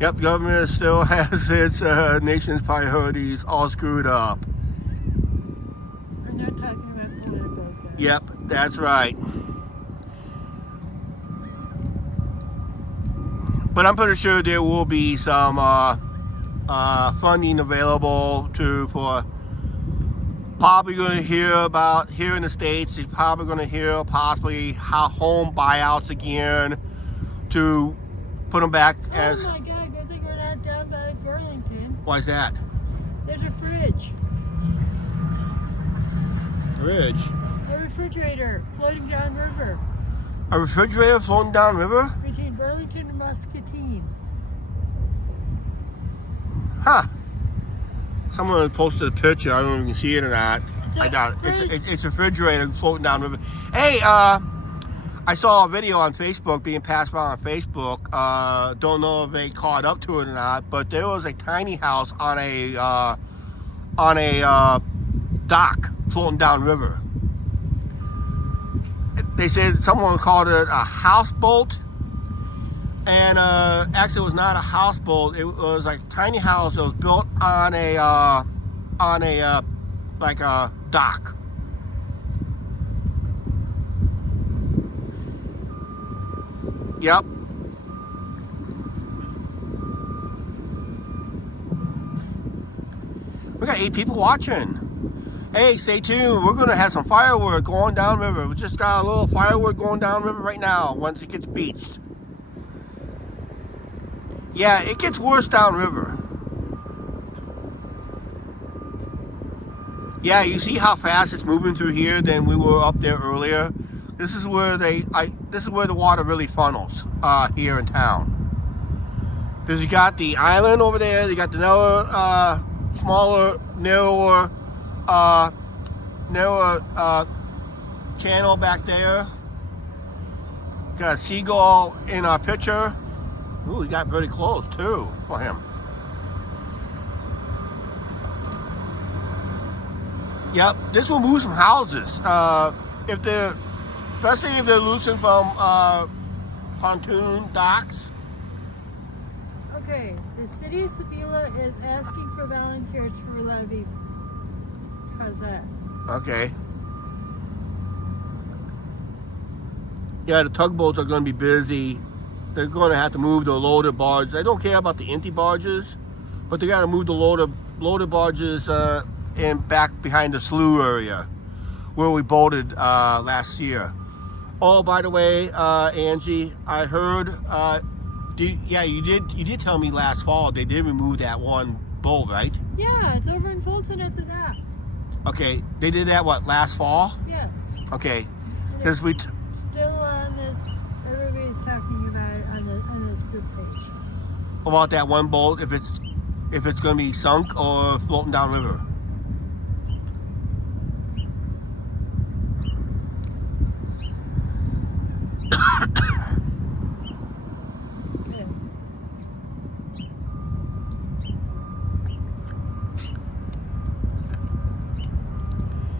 Yep, government still has its nation's priorities all screwed up. I'm not talking about politicals, guys. Yep, that's right. But I'm pretty sure there will be some funding available for probably going to hear about here in the States. You're probably going to hear possibly how home buyouts again to put them back as. Oh my God, there's a one out down by Burlington. Why's that? There's a fridge. Fridge. A refrigerator floating down river. A refrigerator floating down river? Between Burlington and Muscatine. Huh. Someone posted a picture. I don't know if you can see it or not. I doubt it. It's a refrigerator floating down river. Hey, I saw a video on Facebook being passed around on Facebook. Don't know if they caught up to it or not, but there was a tiny house on a dock floating down river. They said someone called it a houseboat, and actually it was not a houseboat. It was like a tiny house that was built on a like a dock. Yep. We got 8 people watching. Hey, stay tuned. We're going to have some firework going down river. We just got a little firework going down river right now once it gets beached. Yeah, it gets worse down river. Yeah, you see how fast it's moving through here than we were up there earlier? This is where this is where the water really funnels here in town. Because you got the island over there, you got the narrower, smaller, narrower channel back there. Got a seagull in our picture. Ooh, he got very close too for him. Yep, this will move some houses. Especially if they're loosened from pontoon docks. Okay, the city of Sevilla is asking for volunteers for levee. How's that? Okay. Yeah, the tugboats are going to be busy. They're going to have to move the loaded barges. I don't care about the empty barges, but they got to move the loaded barges in back behind the slough area where we boated last year. Oh, by the way, Angie, I heard. Yeah, you did tell me last fall they did remove that one boat, right? Yeah, it's over in Fulton at the dock. Okay, they did that what, last fall? Yes. Okay, And because it's still on this. Everybody's talking about it on this group page. about that one boat, if it's if it's going to be sunk or floating downriver.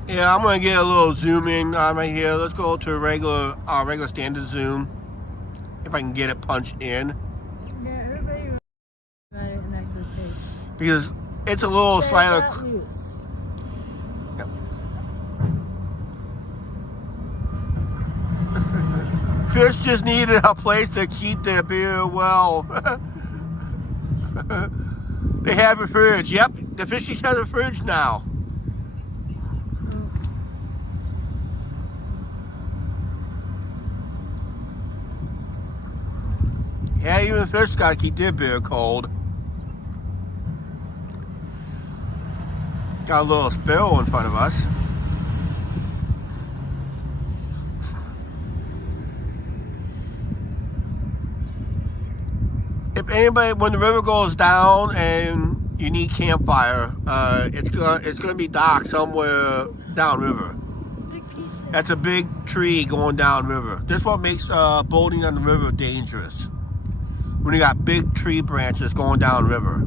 Yeah, I'm gonna get a little zoom in right here. Let's go to regular standard zoom, if I can get it punched in. Yeah, everybody got it in that good pace. Because it's a little slightly. Yep. Fish just needed a place to keep their beer well. They have a fridge. Yep, the fishies have a fridge now. Yeah, even the fish got to keep their beer cold. Got a little spill in front of us. If anybody, when the river goes down and you need campfire, it's gonna be dark somewhere downriver. That's a big tree going downriver. This is what makes boating on the river dangerous. When you got big tree branches going downriver.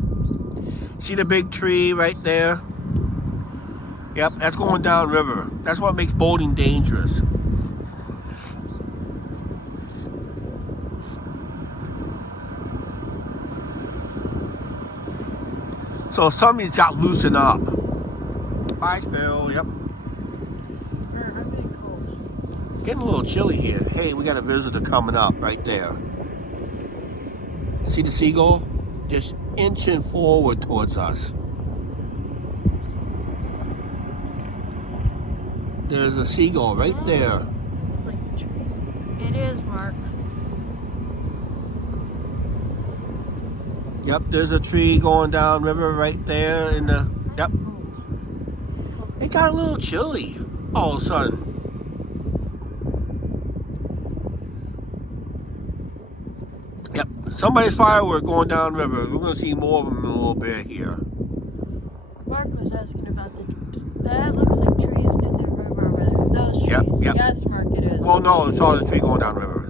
See the big tree right there? Yep, that's going downriver. That's what makes boating dangerous. So somebody's got loosened up. Bye, Spill. Yep. I'm getting cold. Getting a little chilly here. Hey, we got a visitor coming up right there. See the seagull? Just inching forward towards us. There's a seagull right there. It's like trees. It is, Mark. Yep, there's a tree going down river right there in the. Yep. It's cold. It got a little chilly all of a sudden. Yep, somebody's firework going down river. We're gonna see more of them in a little bit here. Mark was asking about that looks like trees in the river over there. Those trees. Yep, yep. Yes, Mark, it is. Well, no, it's all the tree going down river.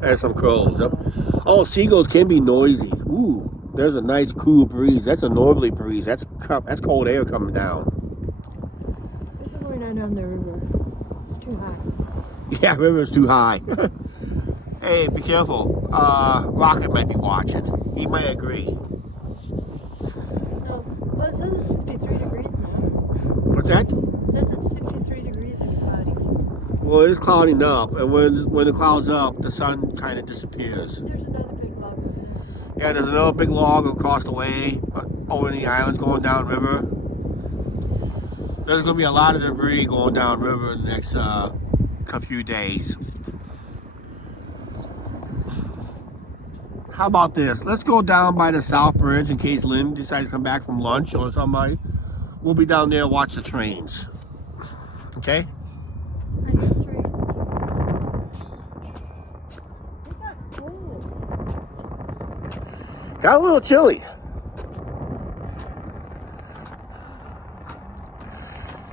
There's some crows. Yep. Oh, seagulls can be noisy. Ooh, there's a nice cool breeze. That's a northerly breeze. That's cold air coming down. It's going down the river. It's too high. Yeah, river's too high. Hey, be careful. Rocket might be watching. He might agree. No. Well, it says it's 53 degrees now. What's that? It says it's 53 degrees and cloudy. Well, it's clouding up, and when the cloud's up, the sun kind of disappears. There's another big log over there. Yeah, there's another big log across the way over the islands going down river. There's going to be a lot of debris going down river in the next few days. How about this? Let's go down by the South Bridge in case Lynn decides to come back from lunch or somebody. We'll be down there and watch the trains. Okay? I need a tree. It got cold. Got a little chilly.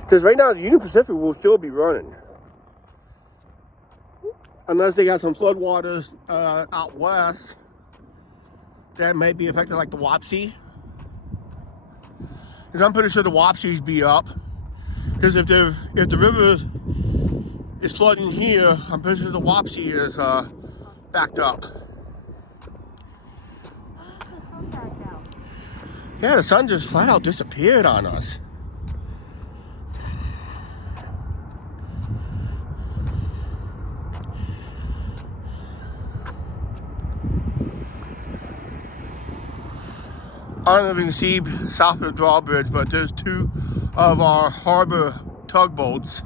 Because right now the Union Pacific will still be running. Unless they got some floodwaters out west that might be affected, like the Wapsie. Because I'm pretty sure the Wapsies be up. Because if the river is flooding here, I'm pretty sure the Wapsie is backed up. Yeah, the sun just flat out disappeared on us. I don't know if you can see south of the drawbridge, but there's two of our harbor tugboats.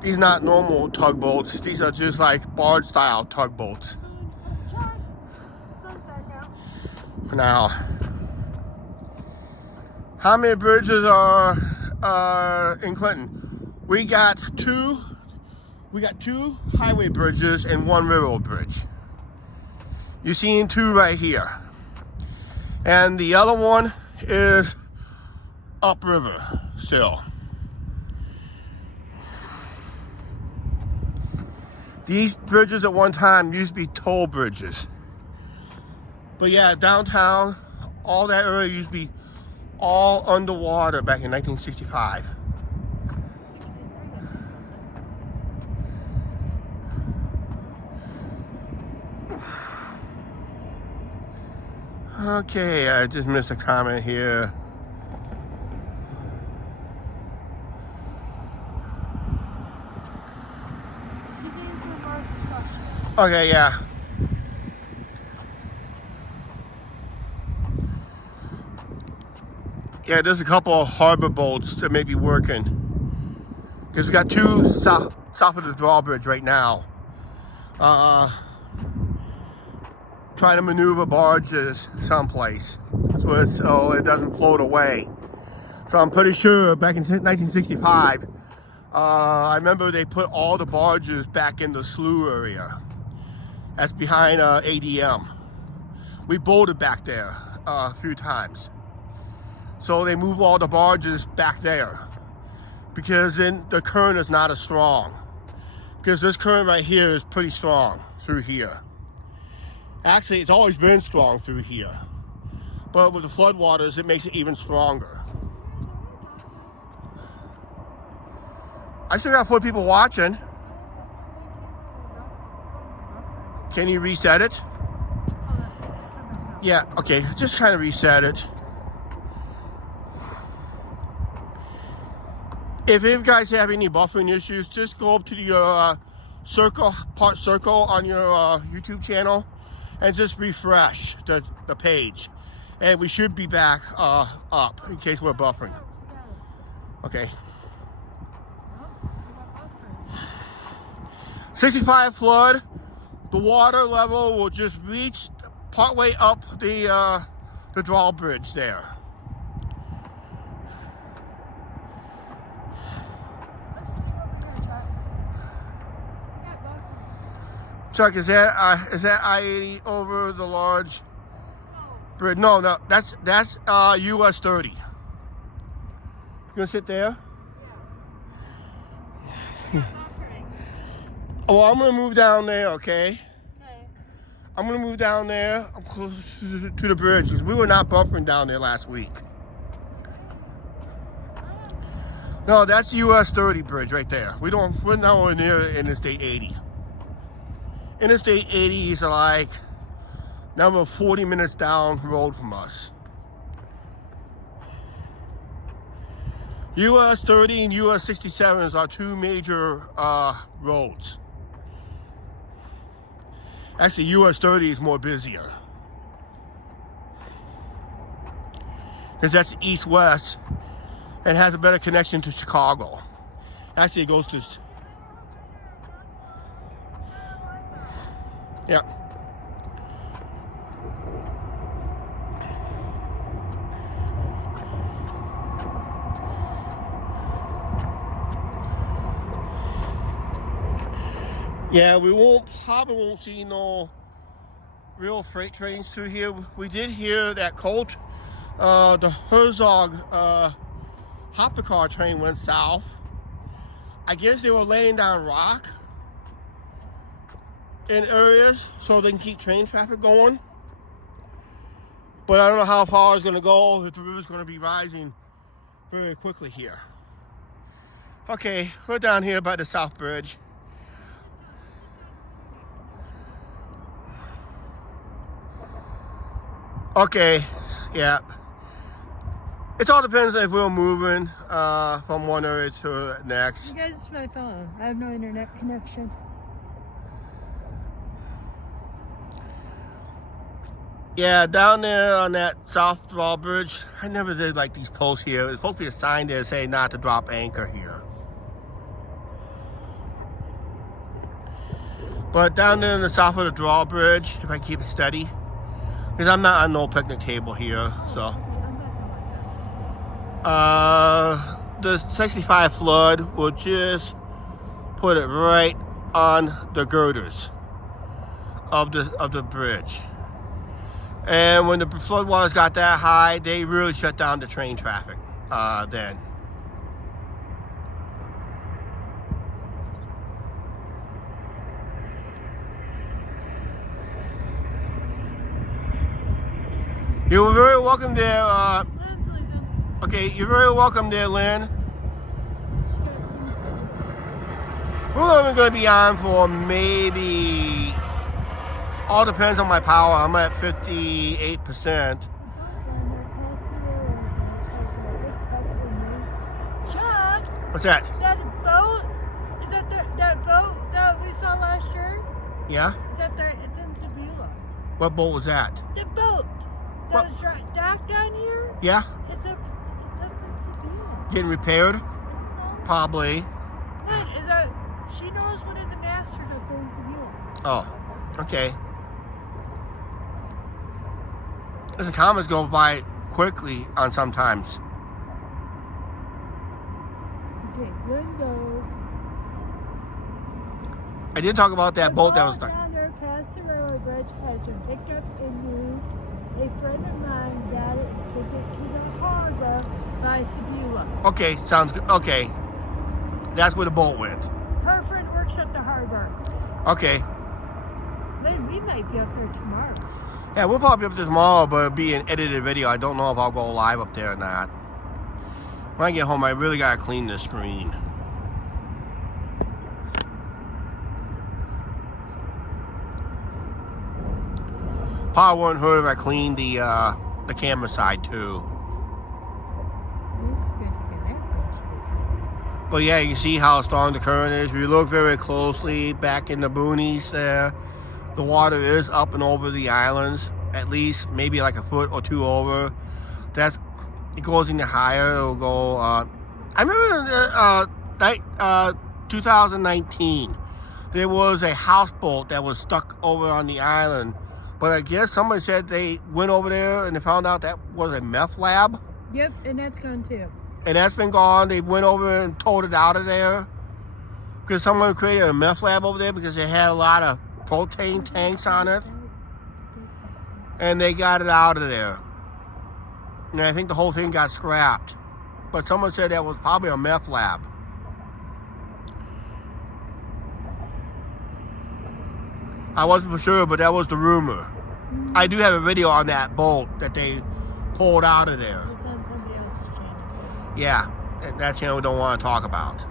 These are not normal tugboats. These are just like barge style tugboats. For now. How many bridges are in Clinton? We got two highway bridges and one railroad bridge. You're seeing two right here. And the other one is upriver still. These bridges at one time used to be toll bridges. But yeah, downtown, all that area used to be all underwater back in 1965. Okay, I just missed a comment here. Okay, yeah. Yeah, there's a couple of harbor boats that may be working. Because we got two south of the drawbridge right now. Trying to maneuver barges someplace so it doesn't float away. So I'm pretty sure back in 1965, I remember they put all the barges back in the slough area. That's behind ADM. We boated back there a few times. So they move all the barges back there because then the current is not as strong. Because this current right here is pretty strong through here. Actually, it's always been strong through here. But with the floodwaters, it makes it even stronger. I still got 4 people watching. Can you reset it? Yeah, okay, just kind of reset it. If you guys have any buffering issues, just go up to your part circle on your YouTube channel and just refresh the page. And we should be back up in case we're buffering. Okay. 65 flood, the water level will just reach partway up the drawbridge there. Chuck, is that I-80 over the large bridge? No, that's US 30. You gonna sit there? Yeah. Well, I'm gonna move down there, okay? Okay. I'm gonna move down there. I'm close to the bridge. We were not buffering down there last week. No, that's US 30 bridge right there. We're nowhere near Interstate 80. Interstate 80 is like number 40 minutes down the road from us. US 30 and US 67s are two major roads. Actually, US 30 is more busier. Because that's east-west and has a better connection to Chicago. Actually, it goes to... Yeah. Yeah, we probably won't see no real freight trains through here. We did hear that Colt, the Herzog hopper car train went south. I guess they were laying down rock in areas so they can keep train traffic going. But I don't know how far it's going to go, if the river's going to be rising very quickly here. Okay, we're down here by the South Bridge. Okay, yeah. It all depends if we're moving from one area to the next. You guys, it's my phone. I have no internet connection. Yeah, down there on that South Drawbridge, I never did like these posts here. There's supposed to be a sign there saying not to drop anchor here. But down there in the south of the Drawbridge, if I keep it steady, because I'm not on no picnic table here, so. The 65 flood will just put it right on the girders of the bridge. And when the floodwaters got that high, they really shut down the train traffic then. You're very welcome there. Lynn's leaving. Okay, you're very welcome there, Lynn. She got things to do. We're only going to be on for maybe, all depends on my power. I'm at 58%. Chuck, What's that? that boat, is that that boat that we saw last year? Yeah? Is that the, it's in Sabula. What boat was that? The boat What? that was docked down here, Yeah? it's up in Sabula. Getting repaired? Probably. Lynn, is that, she knows one of the masters up there in Sabula. Oh, okay. As the comments go by quickly on sometimes. Okay, Lynn goes. I did talk about that boat that was stuck. Down there past the railroad bridge has been picked up and moved. A friend of mine got it and took it to the harbor by Sabula. Okay, sounds good. Okay. That's where the boat went. Her friend works at the harbor. Okay. Lynn, we might be up there tomorrow. Yeah, we'll probably be up there tomorrow, but it'll be an edited video. I don't know if I'll go live up there or not. When I get home, I really gotta clean the screen. Probably wouldn't hurt if I cleaned the camera side too. This is going to be an airport. But yeah, you can see how strong the current is. If you look very closely back in the boonies there, the water is up and over the islands, at least maybe like a foot or two over. That's, it goes any higher, it'll go, I remember 2019, there was a houseboat that was stuck over on the island, but I guess somebody said they went over there and they found out that was a meth lab. Yep, and that's gone too. And that's been gone. They went over and towed it out of there because someone created a meth lab over there because it had a lot of propane tanks on it, and they got it out of there. And I think the whole thing got scrapped. But someone said that was probably a meth lab. I wasn't for sure, but that was the rumor. I do have a video on that boat that they pulled out of there. It's on somebody else's channel. Yeah, and that channel we don't want to talk about. Okay,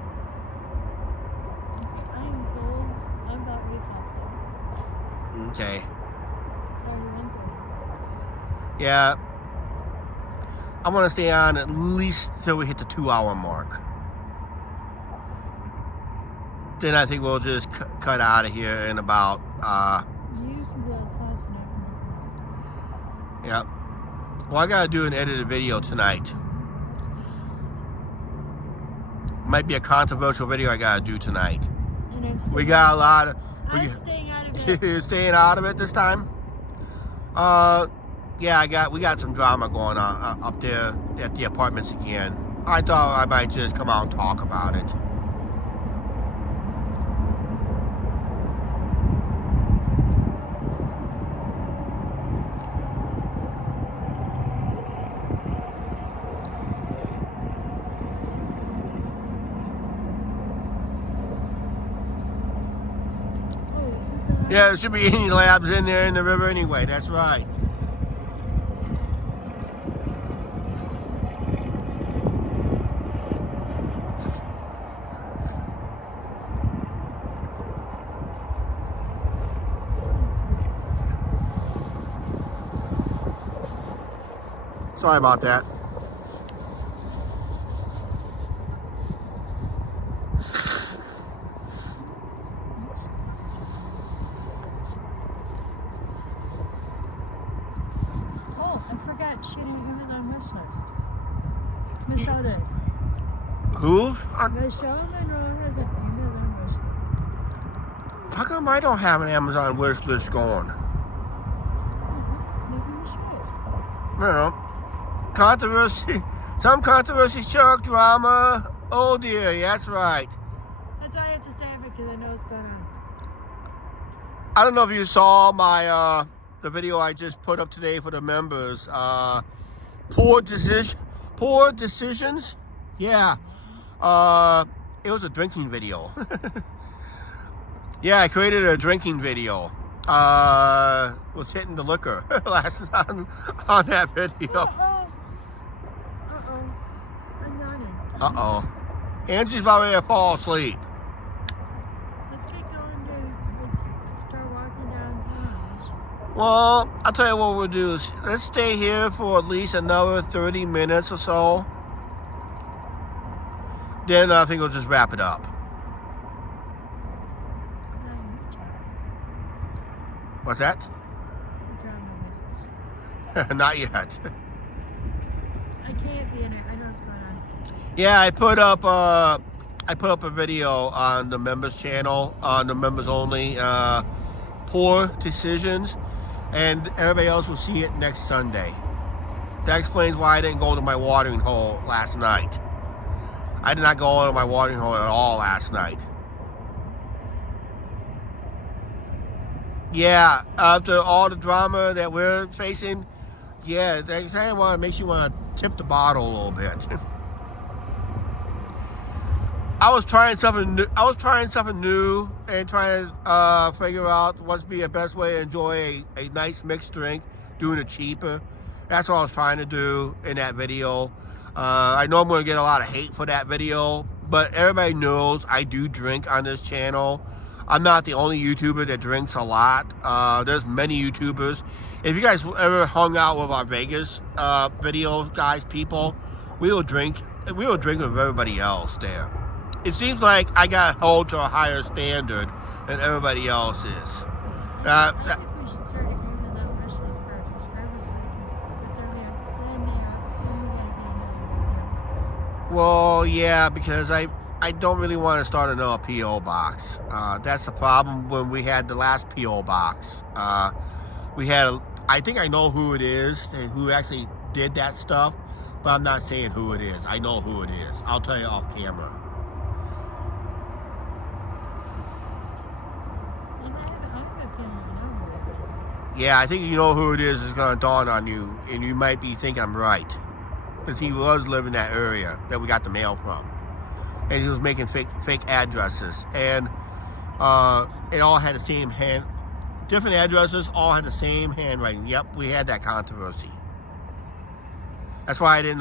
I am cold. I'm about ready to fall asleep. Okay. It's already 1:30. Yeah. I want to stay on at least till we hit the 2-hour mark. Then I think we'll just cut out of here in about, You can be outside so I can yeah. Well, I got to do an edited video tonight. Might be a controversial video I got to do tonight. look at it. And I'm staying, We got a lot of... I'm staying out of it. You're staying out of it this time? Yeah, we got some drama going on up there at the apartments again. I thought I might just come out and talk about it. Yeah, there should be any labs in there in the river anyway, that's right. Sorry about that. Oh, I forgot she had an Amazon wish list. Michelle did. Who? Michelle Monroe has an Amazon wish list. How come I don't have an Amazon wish list going? Maybe we should. I don't know. Controversy. Some controversy, Chuck, drama. Oh dear, that's right. That's why I have to stay on it because I know what's going on. I don't know if you saw my the video I just put up today for the members. Poor decisions. Yeah. It was a drinking video. Yeah, I created a drinking video. Was hitting the liquor last on that video. I'm yawning. Angie's about ready to fall asleep. Let's get going to start walking downtown. Well, I'll tell you what we'll do is let's stay here for at least another 30 minutes or so. Then I think we'll just wrap it up. What's that? Not yet. I can't be in it. I know what's going on. Yeah, I put up a video on the members channel, on the members only, poor decisions, and everybody else will see it next Sunday. That explains why I didn't go to my watering hole last night. I did not go to my watering hole at all last night. Yeah, after all the drama that we're facing, yeah, that kind of makes you want to tip the bottle a little bit. I was trying something new. And trying to figure out what's be the best way to enjoy a nice mixed drink, doing it cheaper. That's what I was trying to do in that video. I know I'm going to get a lot of hate for that video, but everybody knows I do drink on this channel. I'm not the only YouTuber that drinks a lot. There's many YouTubers. If you guys ever hung out with our Vegas video guys, people, we will drink with everybody else there. It seems like I got held to a higher standard than everybody else is. I think we should start an Amazon wish list for our subscribers so we can Well, yeah, because I don't really want to start another P.O. box. That's the problem when we had the last P.O. box. I think I know who it is, who actually did that stuff, but I'm not saying who it is. I know who it is. I'll tell you off camera. Yeah, I think you know who it is. It's going to dawn on you, and you might be thinking I'm right. Because he was living in that area that we got the mail from. And he was making fake addresses. And it all had the same different addresses, all had the same handwriting. Yep, we had that controversy. That's why I don't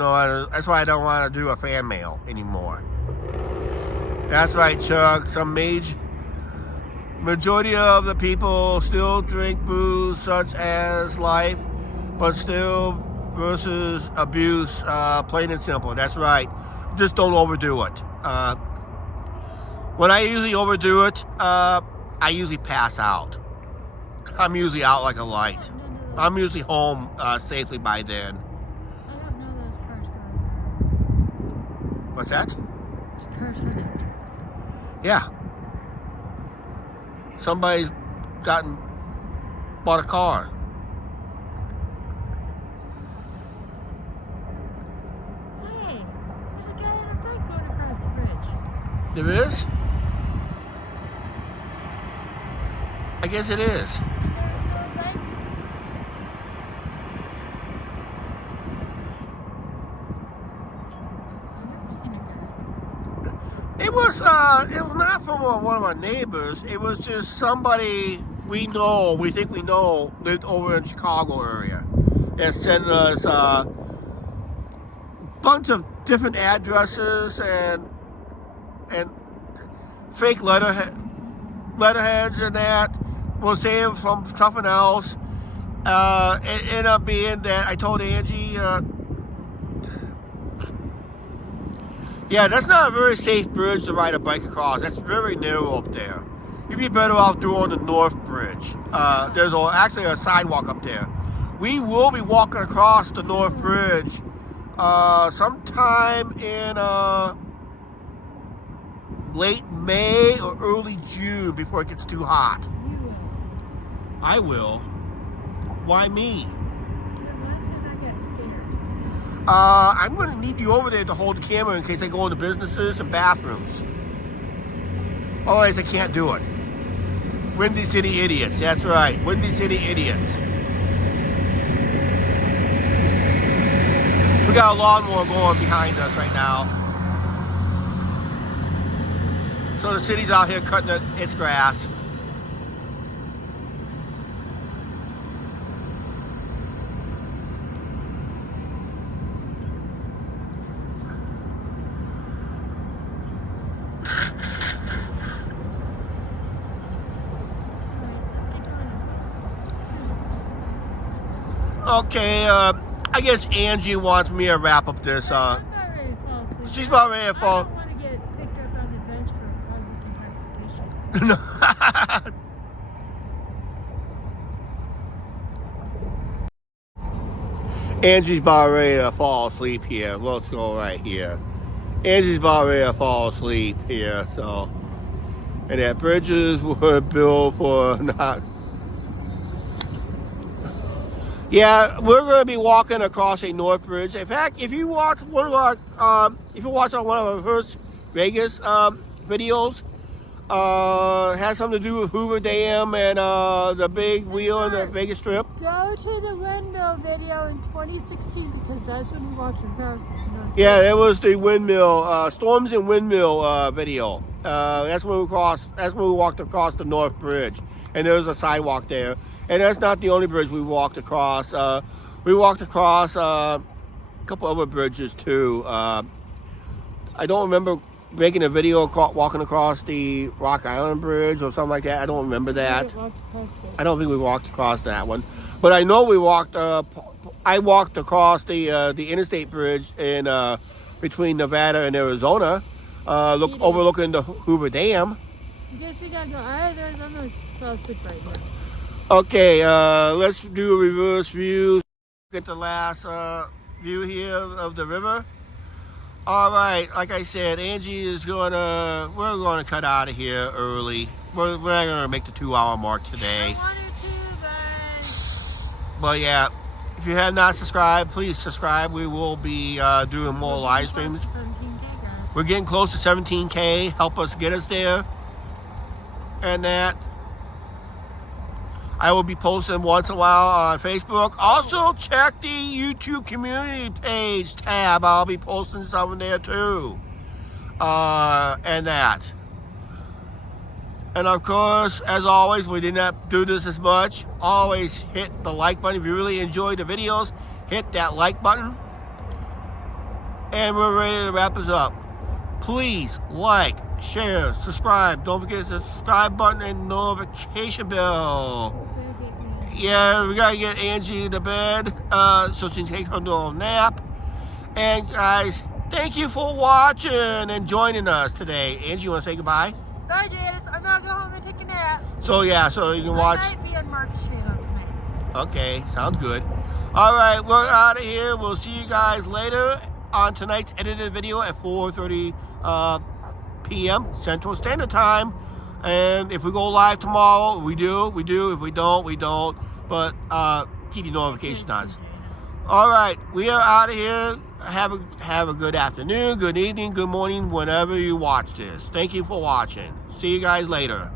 want to do a fan mail anymore. That's right, Chuck. Majority of the people still drink booze such as life, but still versus abuse, plain and simple. That's right. Just don't overdo it. When I usually overdo it, I usually pass out. I'm usually out like a light. I'm usually home safely by then. I have none of those cars going. What's that? There's cars on it. Yeah. Somebody's bought a car. Hey, there's a guy on a bike going across the bridge. There is? I guess it is. There's no bike. I've never seen a guy. It was not from one of our neighbors. It was just somebody we think we know, lived over in Chicago area. That sent us a bunch of different addresses and fake letterheads and that. We'll say it from something else. It ended up being that I told Angie, yeah, that's not a very safe bridge to ride a bike across. That's very narrow up there. You'd be better off doing the North Bridge. There's actually a sidewalk up there. We will be walking across the North Bridge sometime in late May or early June before it gets too hot. You will. I will. Why me? Because last time I got scared. I'm going to need you over there to hold the camera in case I go into businesses and bathrooms. Otherwise, I can't do it. Windy City Idiots. That's right. Windy City Idiots. We got a lawnmower going behind us right now. So the city's out here cutting its grass. Okay, I guess Angie wants me to wrap up this. I'm not ready to fall asleep. She's about ready to I fall. don't want to get picked up on the bench for public intoxication. Angie's about ready to fall asleep here. Let's go right here. Angie's about ready to fall asleep here. So, and that bridges were built for not. Yeah, we're going to be walking across a North Bridge. In fact, if you watch one of our, if you watch on one of our first Vegas videos, has something to do with Hoover Dam and the big wheel in the Vegas Strip. Go to the windmill video in 2016 because that's when we walked across the North. Yeah, that was the windmill, Storms and Windmill video. That's when we crossed. That's when we walked across the North Bridge, and there was a sidewalk there. And that's not the only bridge we walked across. We walked across a couple other bridges too. I don't remember making a video walking across the Rock Island Bridge or something like that. I don't remember that. I don't think we walked across that one, but I know we walked. I walked across the Interstate Bridge in between Nevada and Arizona, overlooking the Hoover Dam. I guess we gotta go out of there. I'm gonna fall asleep right now. Okay, let's do a reverse view. Get the last view here of the river. All right, like I said, Angie is we're gonna cut out of here early. We're not gonna make the 2-hour mark today. I wanted to, But yeah, if you have not subscribed, please subscribe. We will be doing more live streams. 17K, guys. We're getting close to 17K. Help us get us there. And that. I will be posting once in a while on Facebook. Also, check the YouTube community page tab. I'll be posting something there too. And that. And of course, as always, we did not do this as much. Always hit the like button. If you really enjoyed the videos, hit that like button. And we're ready to wrap this up. Please like, share, subscribe. Don't forget the subscribe button and notification bell. Yeah, we gotta get Angie to bed so she can take her little nap. And guys, thank you for watching and joining us today. Angie, you want to say goodbye? Bye, Janice. I'm gonna go home and take a nap. So yeah, so you can watch. I might be on Mark's channel tonight. Okay, sounds good. All right, we're out of here. We'll see you guys later on tonight's edited video at 4:30 p.m. Central Standard Time. And if we go live tomorrow, we do. If we don't, we don't. But keep your notifications on. All right, we are out of here. Have a good afternoon, good evening, good morning, whenever you watch this. Thank you for watching. See you guys later.